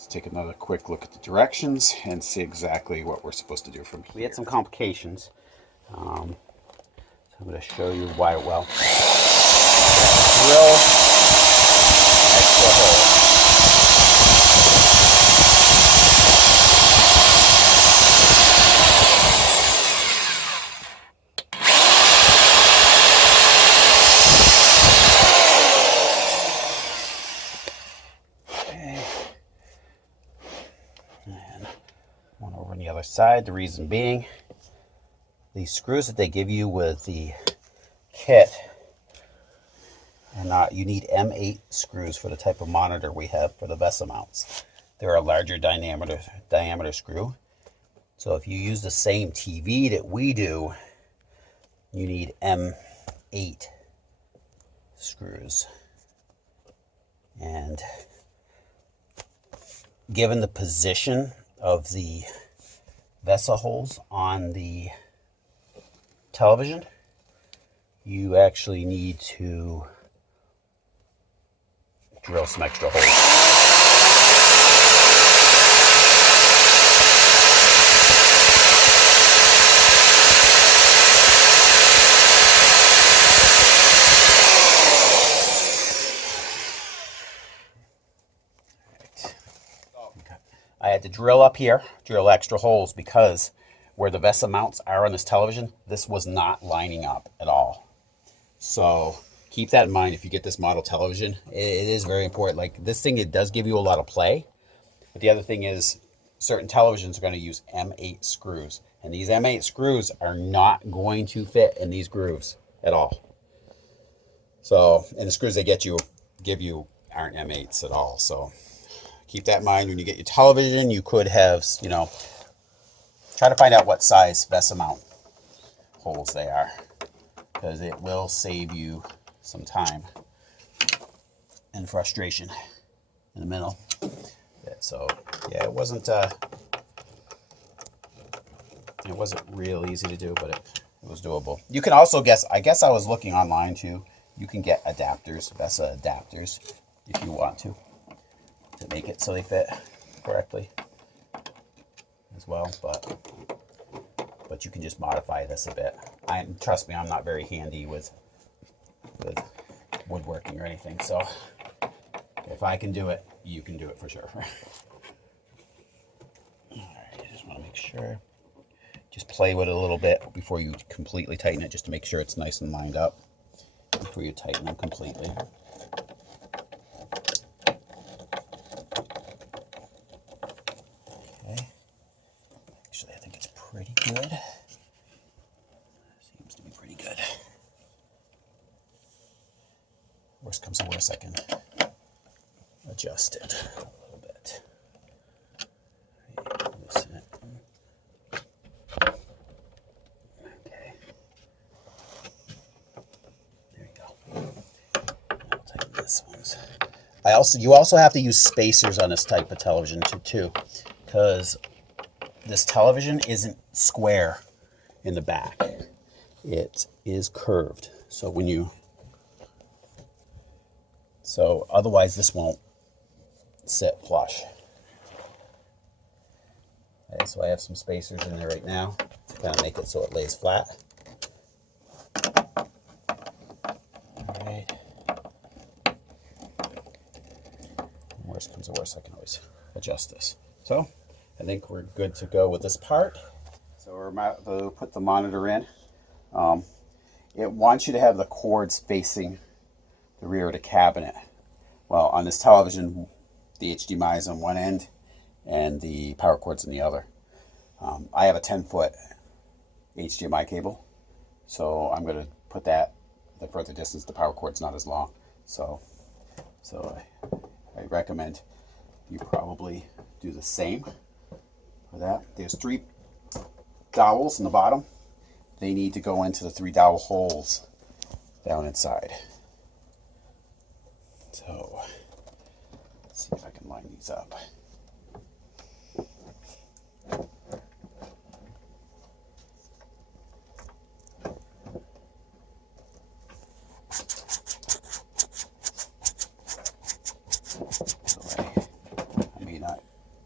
take another quick look at the directions and see exactly what we're supposed to do from here. We had some complications. So I'm going to show you why. Well, drill extra hole. One over on the other side. The reason being, these screws that they give you with the kit are not, you need M8 screws for the type of monitor we have for the VESA mounts. They're a larger diameter screw. So if you use the same TV that we do, you need M8 screws. And given the position of the VESA holes on the television, you actually need to drill some extra holes. I had to drill up here, drill extra holes, because where the VESA mounts are on this television, this was not lining up at all. So keep that in mind if you get this model television. It is very important. Like this thing, it does give you a lot of play. But the other thing is certain televisions are going to use M8 screws. And these M8 screws are not going to fit in these grooves at all. So, and the screws they give you aren't M8s at all. So keep that in mind when you get your television. You could have, you know, try to find out what size VESA mount holes they are, because it will save you some time and frustration in the middle. So yeah, it wasn't real easy to do, but it was doable. You can also I guess I was looking online too. You can get adapters, VESA adapters, if you want to make it so they fit correctly as well, but you can just modify this a bit. Trust me, I'm not very handy with woodworking or anything, so if I can do it, you can do it for sure. Alright, I just want to make sure. Just play with it a little bit before you completely tighten it, just to make sure it's nice and lined up before you tighten them completely. Okay. Actually, I think it's pretty good. Seems to be pretty good. Worst comes to worst, I can adjust it a little bit. Loosen it. Okay. There you go. I'll tighten this one. You also have to use spacers on this type of television too, because this television isn't square in the back. It is curved. So otherwise this won't sit flush. Okay, so I have some spacers in there right now to kind of make it so it lays flat. All right. Worst comes to worst, I can always adjust this. So I think we're good to go with this part. So we're about to put the monitor in. It wants you to have the cords facing the rear of the cabinet. Well, on this television, the HDMI is on one end and the power cord's on the other. I have a 10-foot HDMI cable, so I'm going to put that the further distance. The power cord's not as long, so I recommend you probably do the same for that. There's 3 dowels in the bottom. They need to go into the 3 dowel holes down inside. So let's see if I can line these up. So I may not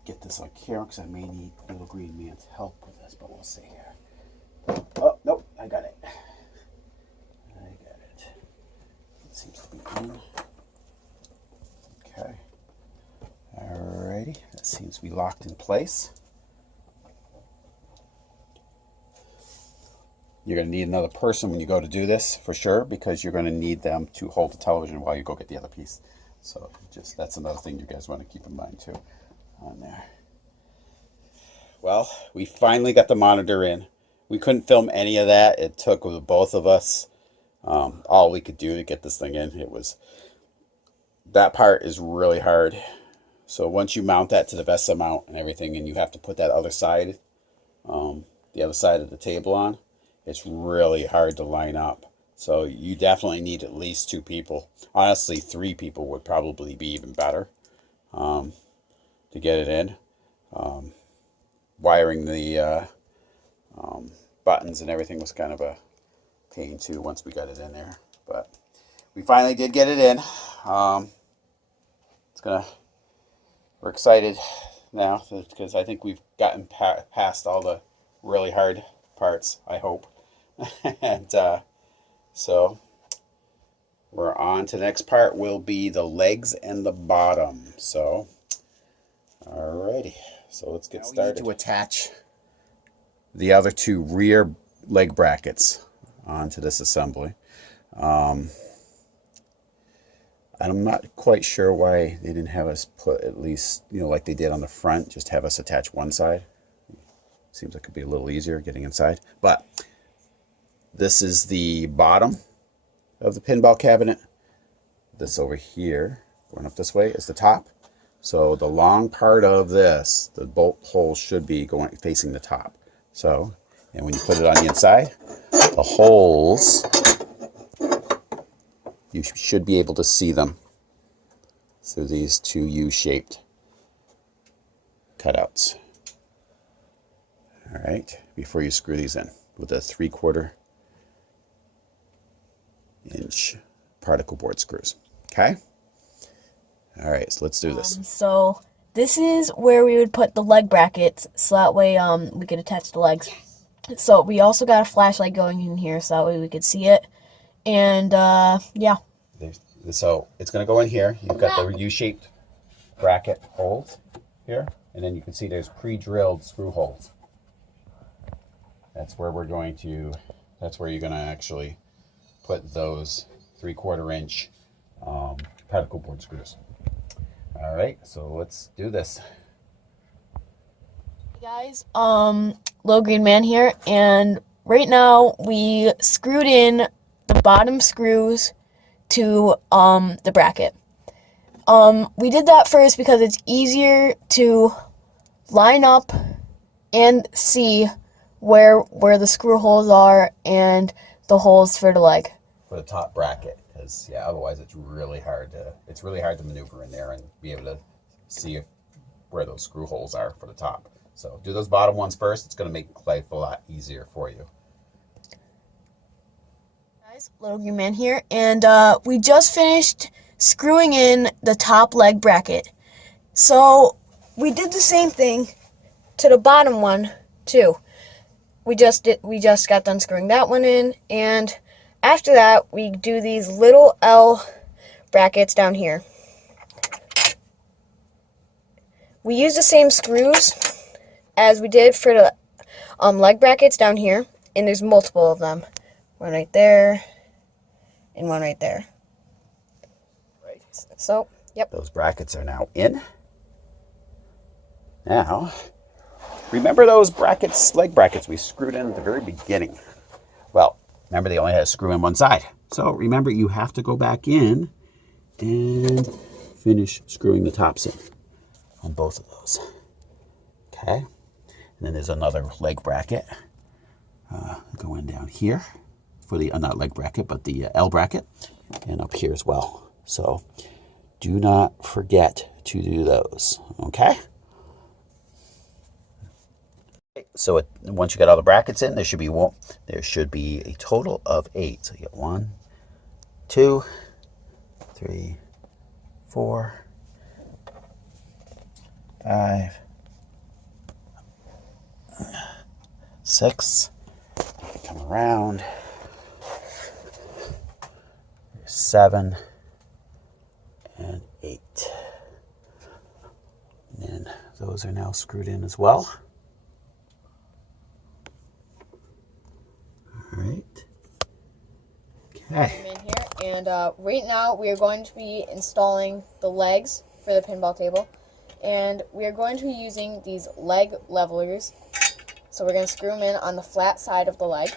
get this on camera because I may need Little Green Man's help with this, but we'll see here. Oh, nope, I got it. It seems to be in. Okay. Alrighty, that seems to be locked in place. You're going to need another person when you go to do this for sure, because you're going to need them to hold the television while you go get the other piece. So that's another thing you guys want to keep in mind too on there. Well, we finally got the monitor in. We couldn't film any of that. It took both of us all we could do to get this thing in. That part is really hard. So once you mount that to the VESA mount and everything, and you have to put that other side, the other side of the table on, it's really hard to line up. So you definitely need at least 2 people. Honestly, 3 people would probably be even better to get it in. Wiring the buttons and everything was kind of a pain too once we got it in there. But we finally did get it in. We're excited now because I think we've gotten past all the really hard parts, I hope. And so we're on to the next part, will be the legs and the bottom. So, alrighty. So let's get started. We need to attach the other two rear leg brackets onto this assembly. I'm not quite sure why they didn't have us put at least, like they did on the front, just have us attach one side. Seems like it could be a little easier getting inside. But this is the bottom of the pinball cabinet. This over here, going up this way, is the top. So the long part of this, the bolt hole should be facing the top. So, and when you put it on the inside, the holes, you should be able to see them through these two U-shaped cutouts. All right, before you screw these in with a 3/4 inch particle board screws. Okay. All right, so let's do this. So this is where we would put the leg brackets, so that way we could attach the legs. So we also got a flashlight going in here, so that way we could see it. And yeah. So it's going to go in here. You've got the U-shaped bracket holes here, and then you can see there's pre-drilled screw holes. That's where you're going to actually put those 3/4 inch particle board screws. All right, so let's do this. Hey guys, Little Green Man here, and right now we screwed in the bottom screws to the bracket. We did that first because it's easier to line up and see where the screw holes are and the holes for the leg. For the top bracket, because otherwise it's really hard to maneuver in there and be able to see where those screw holes are for the top. So do those bottom ones first. It's going to make life a lot easier for you. Guys, Little Green Man here, and we just finished screwing in the top leg bracket. So we did the same thing to the bottom one too. We just got done screwing that one in, and after that we do these little L brackets down here. We use the same screws as we did for the leg brackets down here, and there's multiple of them. One right there, and one right there. Right. So, yep. Those brackets are now in. Now, remember those brackets, leg brackets we screwed in at the very beginning? Well, remember they only had a screw in one side. So remember, you have to go back in and finish screwing the tops in on both of those. Okay. And then there's another leg bracket going down here for the, not leg bracket, but the L bracket, and up here as well. So do not forget to do those, okay? So once you got all the brackets in, there should be a total of 8. So you get 1, 2, 3, 4, 5, 6. Come around. 7 and 8. And then those are now screwed in as well. All right. Okay. I'm in here, and right now we are going to be installing the legs for the pinball table, and we are going to be using these leg levelers. So we're going to screw them in on the flat side of the leg.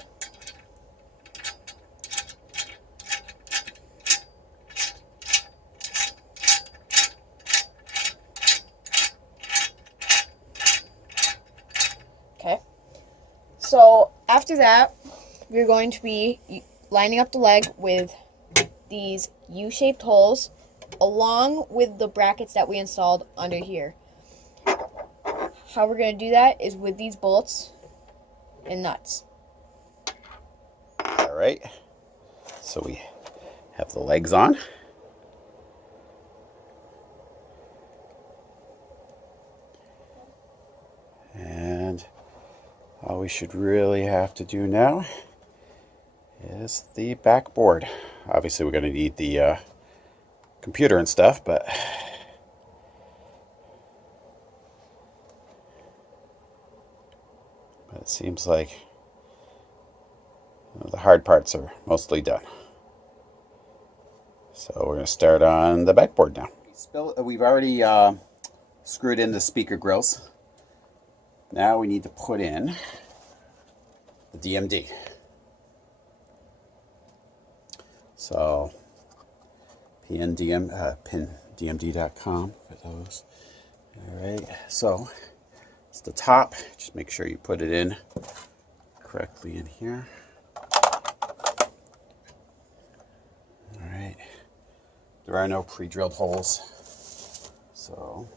Okay. So after that, we're going to be lining up the leg with these U-shaped holes along with the brackets that we installed under here. How we're going to do that is with these bolts and nuts. All right, so we have the legs on. And all we should really have to do now is the backboard. Obviously we're going to need the computer and stuff, but it seems like the hard parts are mostly done. So we're going to start on the backboard now. We've already screwed in the speaker grills. Now we need to put in the DMD. So pindmd.com for those. All right, so it's the top. Just make sure you put it in correctly in here. All right, there are no pre-drilled holes, so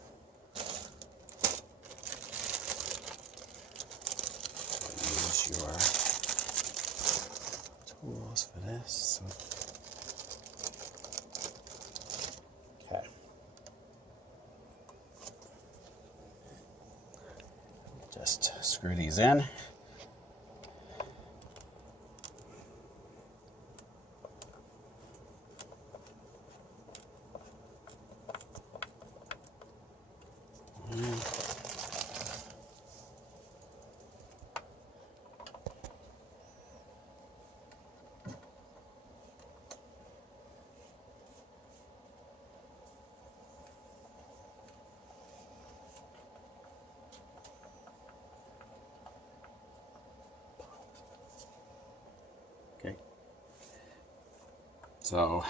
use your tools for this. Okay. Just screw these in. Okay, so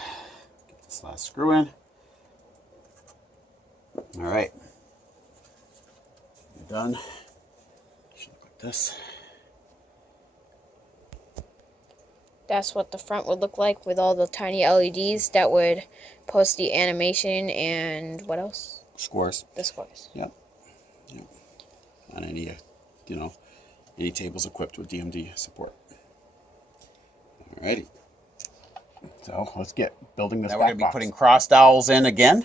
get this last screw in. All right, you're done. Should look like this. That's what the front would look like with all the tiny LEDs that would post the animation and what else? Scores. The scores. Yep. Yep. On any, any tables equipped with DMD support. Alrighty. So let's get building this. Now we're going to be putting cross dowels in again.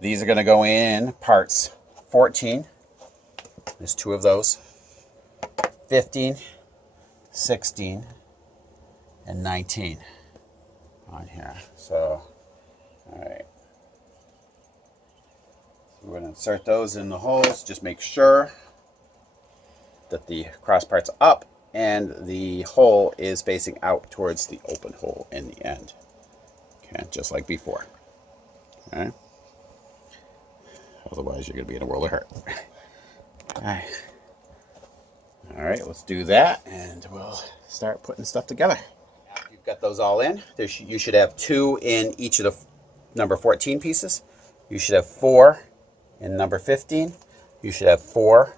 These are going to go in parts 14. There's 2 of those. 15, 16, and 19 on here. So, alright. So we're going to insert those in the holes. Just make sure that the cross part's up and the hole is facing out towards the open hole in the end. Okay, just like before. Okay. Otherwise, you're going to be in a world of hurt. Okay. All right, let's do that, and we'll start putting stuff together. After you've got those all in, you should have 2 in each of the number 14 pieces. You should have 4 in number 15. You should have 4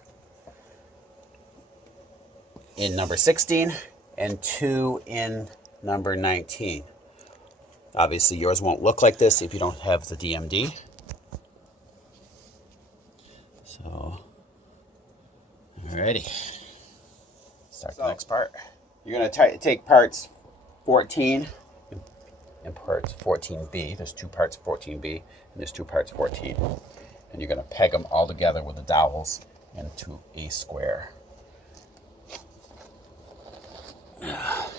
in number 16 and 2 in number 19. Obviously, yours won't look like this if you don't have the DMD. So, alrighty. Start the next part. You're going to take parts 14 and parts 14B. There's 2 parts 14B and there's 2 parts 14. And you're going to peg them all together with the dowels into a square. Alright.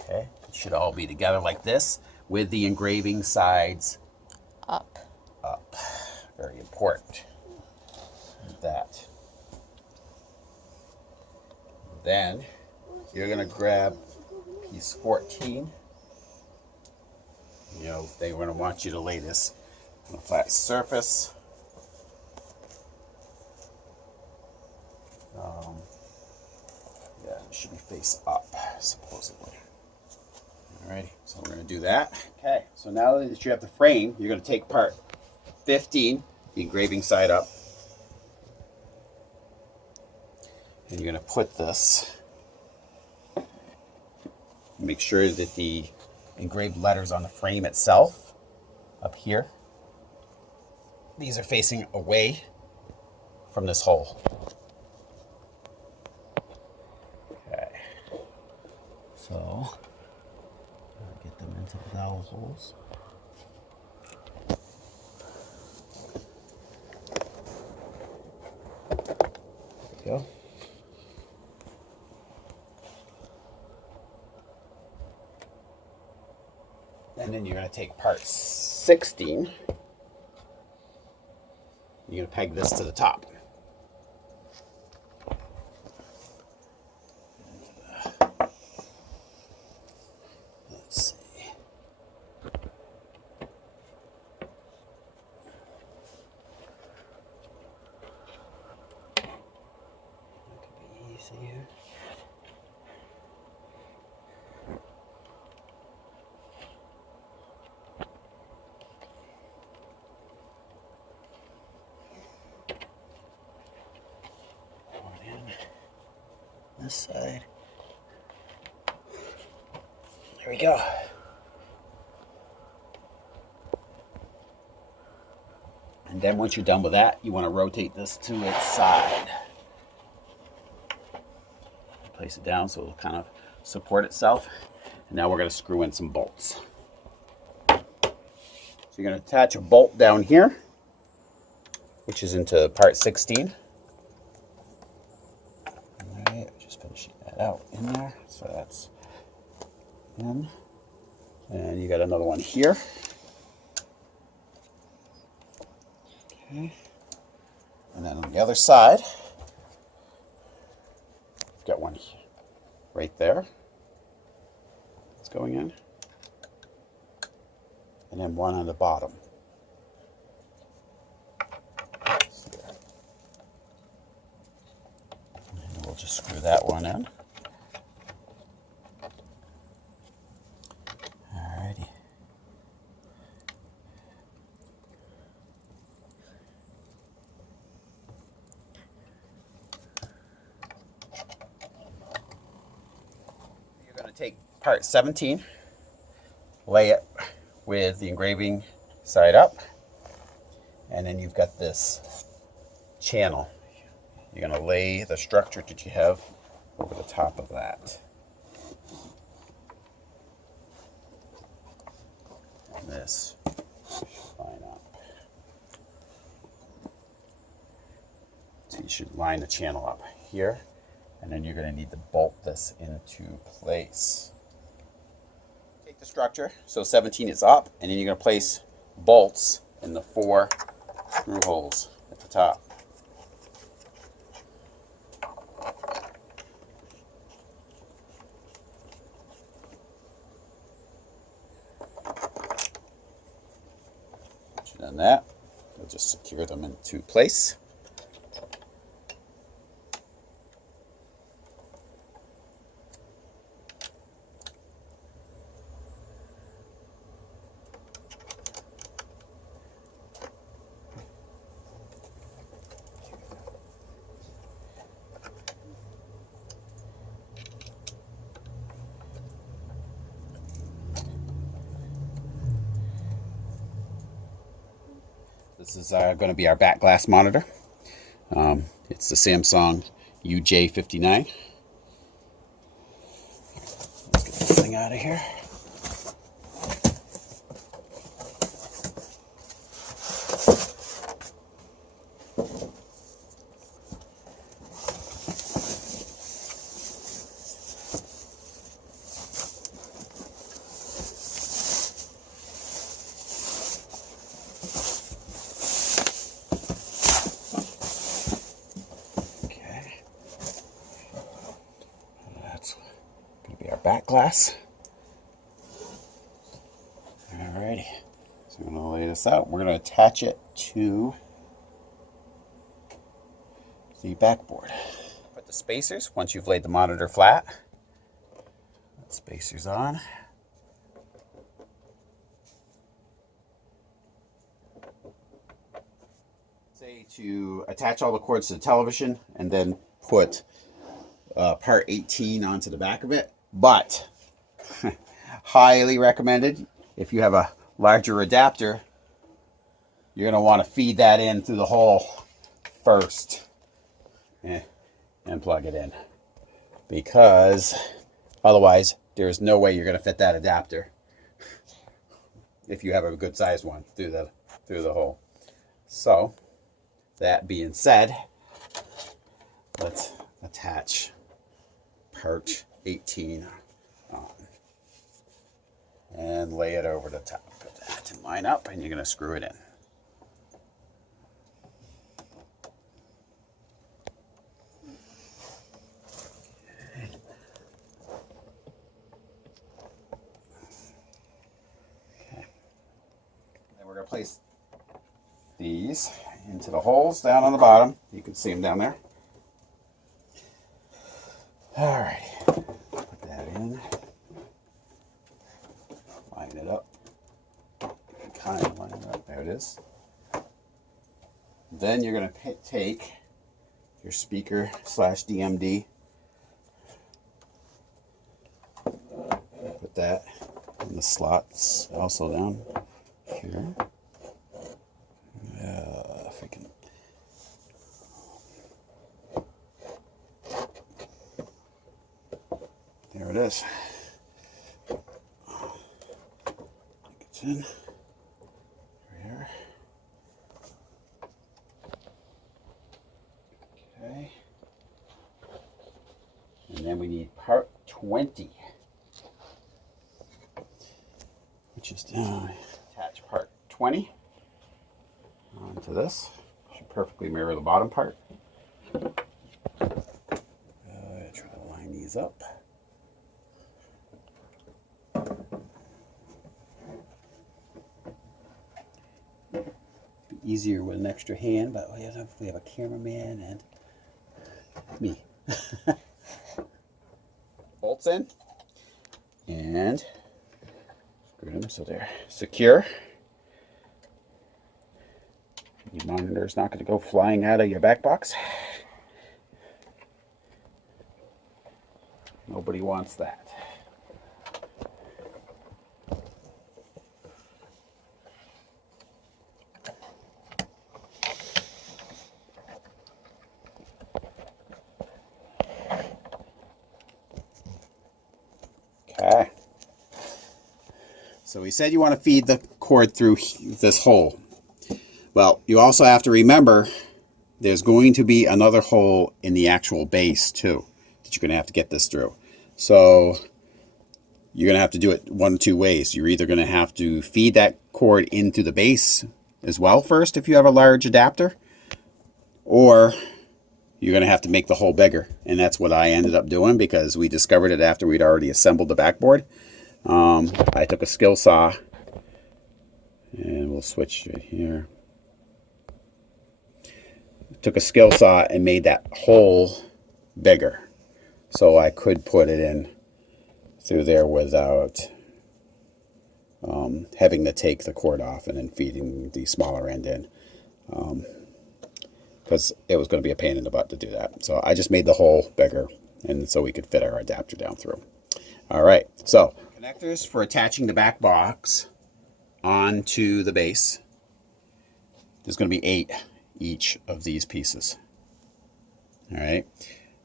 Okay, it should all be together like this with the engraving sides up. Very important. That. Then you're going to grab piece 14. They want to want you to lay this on a flat surface. Yeah, it should be face up, supposedly. Alrighty, so we're going to do that. Okay, so now that you have the frame, you're going to take part 15, the engraving side up, and you're going to put this, make sure that the engraved letters on the frame itself, up here, these are facing away from this hole. Okay. So get them into the dowel holes. There we go. And then you're going to take part 16. You're going to peg this to the top. Let's see. That could be easier. This side. There we go. And then once you're done with that, you want to rotate this to its side. Place it down so it'll kind of support itself. And now we're going to screw in some bolts. So you're going to attach a bolt down here, which is into part 16. Finishing that out in there, so that's in, and you got another one here. Okay, and then on the other side, you've got one right there. It's going in, and then one on the bottom. We'll just screw that one in. Alrighty. You're going to take part 17, lay it with the engraving side up, and then you've got this channel. You're going to lay the structure that you have over the top of that. And this line up. So you should line the channel up here, and then you're going to need to bolt this into place. Take the structure, so 17 is up, and then you're going to place bolts in the 4 screw holes at the top. Done that, we'll just secure them into place. This is going to be our backglass monitor. It's the Samsung UJ59. Let's get this thing out of here. Backglass. Alrighty, so I'm going to lay this out. We're going to attach it to the backboard. Put the spacers, once you've laid the monitor flat, put spacers on. Say to attach all the cords to the television and then put part 18 onto the back of it. But highly recommended, if you have a larger adapter, you're going to want to feed that in through the hole first. and plug it in, because otherwise there's no way you're going to fit that adapter if you have a good sized one through the hole. So that being said, let's attach part 18 on and lay it over the top of that and line up, and you're going to screw it in. We're going to place these into the holes down on the bottom. You can see them down there. Alrighty, put that in, line it up, kind of line it up, there it is. Then you're going to take your speaker / DMD, put that in the slots also down here. If I can. There it is. It's in here. Okay. And then we need part 20, which is down. Attach part 20 onto this. Should perfectly mirror the bottom part. Try to line these up. Be easier with an extra hand, but we have a cameraman and me. Bolts in and screw them so they're secure. Your monitor is not going to go flying out of your back box. Nobody wants that. Okay. So we said you want to feed the cord through this hole. Well, you also have to remember there's going to be another hole in the actual base too that you're going to have to get this through. So you're going to have to do it one of two ways. You're either going to have to feed that cord into the base as well first if you have a large adapter, or you're going to have to make the hole bigger. And that's what I ended up doing because we discovered it after we'd already assembled the backboard. I took a skill saw, and we'll switch right here. Took a skill saw and made that hole bigger, so I could put it in through there without having to take the cord off and then feeding the smaller end in, because it was going to be a pain in the butt to do that. So I just made the hole bigger, and so we could fit our adapter down through. All right, so connectors for attaching the back box onto the base. There's going to be 8 each of these pieces. All right,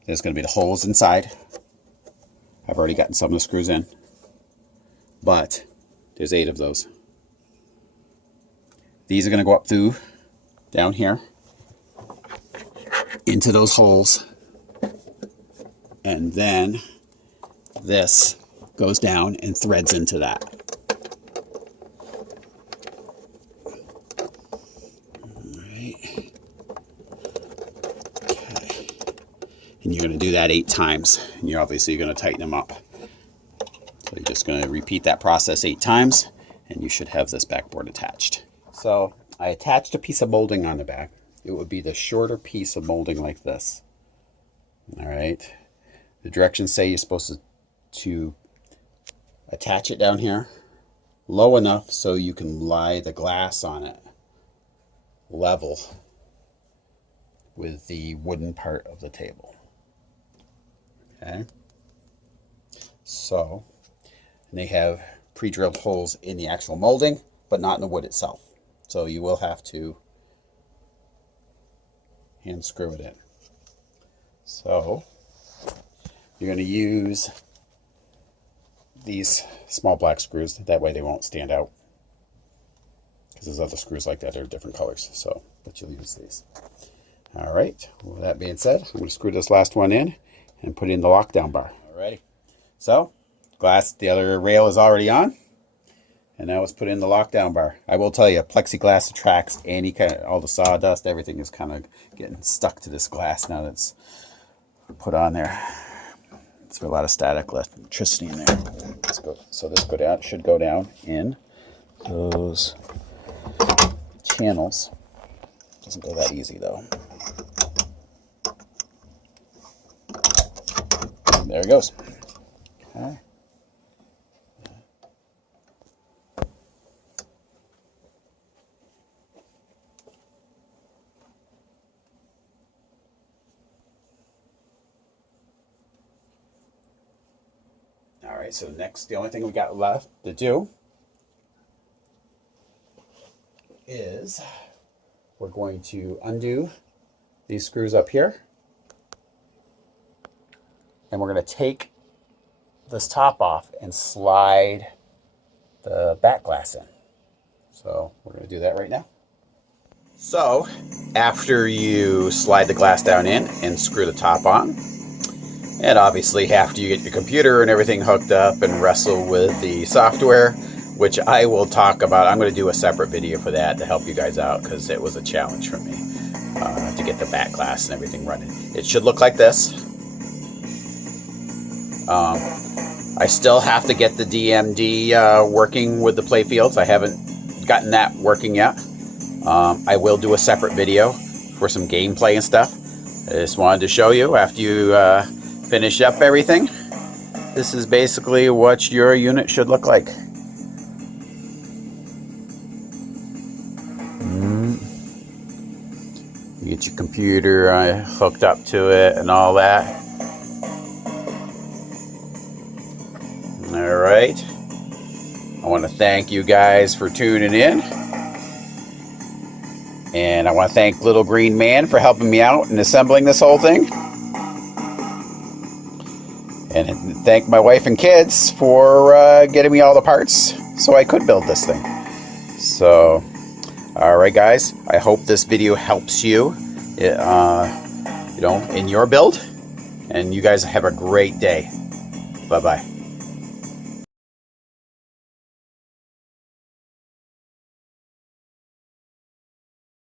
there's going to be the holes inside. I've already gotten some of the screws in, but there's 8 of those. These are going to go up through down here into those holes, and then this goes down and threads into that. And you're going to do that 8 times, and you're obviously going to tighten them up. So you're just going to repeat that process 8 times, and you should have this backboard attached. So I attached a piece of molding on the back. It would be the shorter piece of molding like this. All right. The directions say you're supposed to attach it down here low enough so you can lie the glass on it level with the wooden part of the table. Okay, so they have pre-drilled holes in the actual molding, but not in the wood itself. So you will have to hand screw it in. So you're going to use these small black screws. That way they won't stand out. Because there's other screws like that that are different colors. So, but you'll use these. All right. With that being said, I'm going to screw this last one in and put in the lockdown bar. Alrighty. So, the other rail is already on. And now let's put in the lockdown bar. I will tell you, plexiglass attracts any kind of, all the sawdust, everything is kind of getting stuck to this glass now that's put on there. There's a lot of static electricity in there. Let's go. So this should go down in those channels. Doesn't go that easy though. There it goes. Okay. All right, so the only thing we got left to do is we're going to undo these screws up here. And we're going to take this top off and slide the back glass in. So we're going to do that right now. So after you slide the glass down in and screw the top on, and obviously after you get your computer and everything hooked up and wrestle with the software, which I will talk about. I'm going to do a separate video for that to help you guys out because it was a challenge for me to get the back glass and everything running. It should look like this. I still have to get the DMD working with the Playfields. I haven't gotten that working yet. I will do a separate video for some gameplay and stuff. I just wanted to show you after you finish up everything. This is basically what your unit should look like. You get your computer hooked up to it and all that. All right. I want to thank you guys for tuning in. And I want to thank Little Green Man for helping me out in assembling this whole thing. And thank my wife and kids for getting me all the parts so I could build this thing. So, all right, guys. I hope this video helps you, in your build. And you guys have a great day. Bye-bye.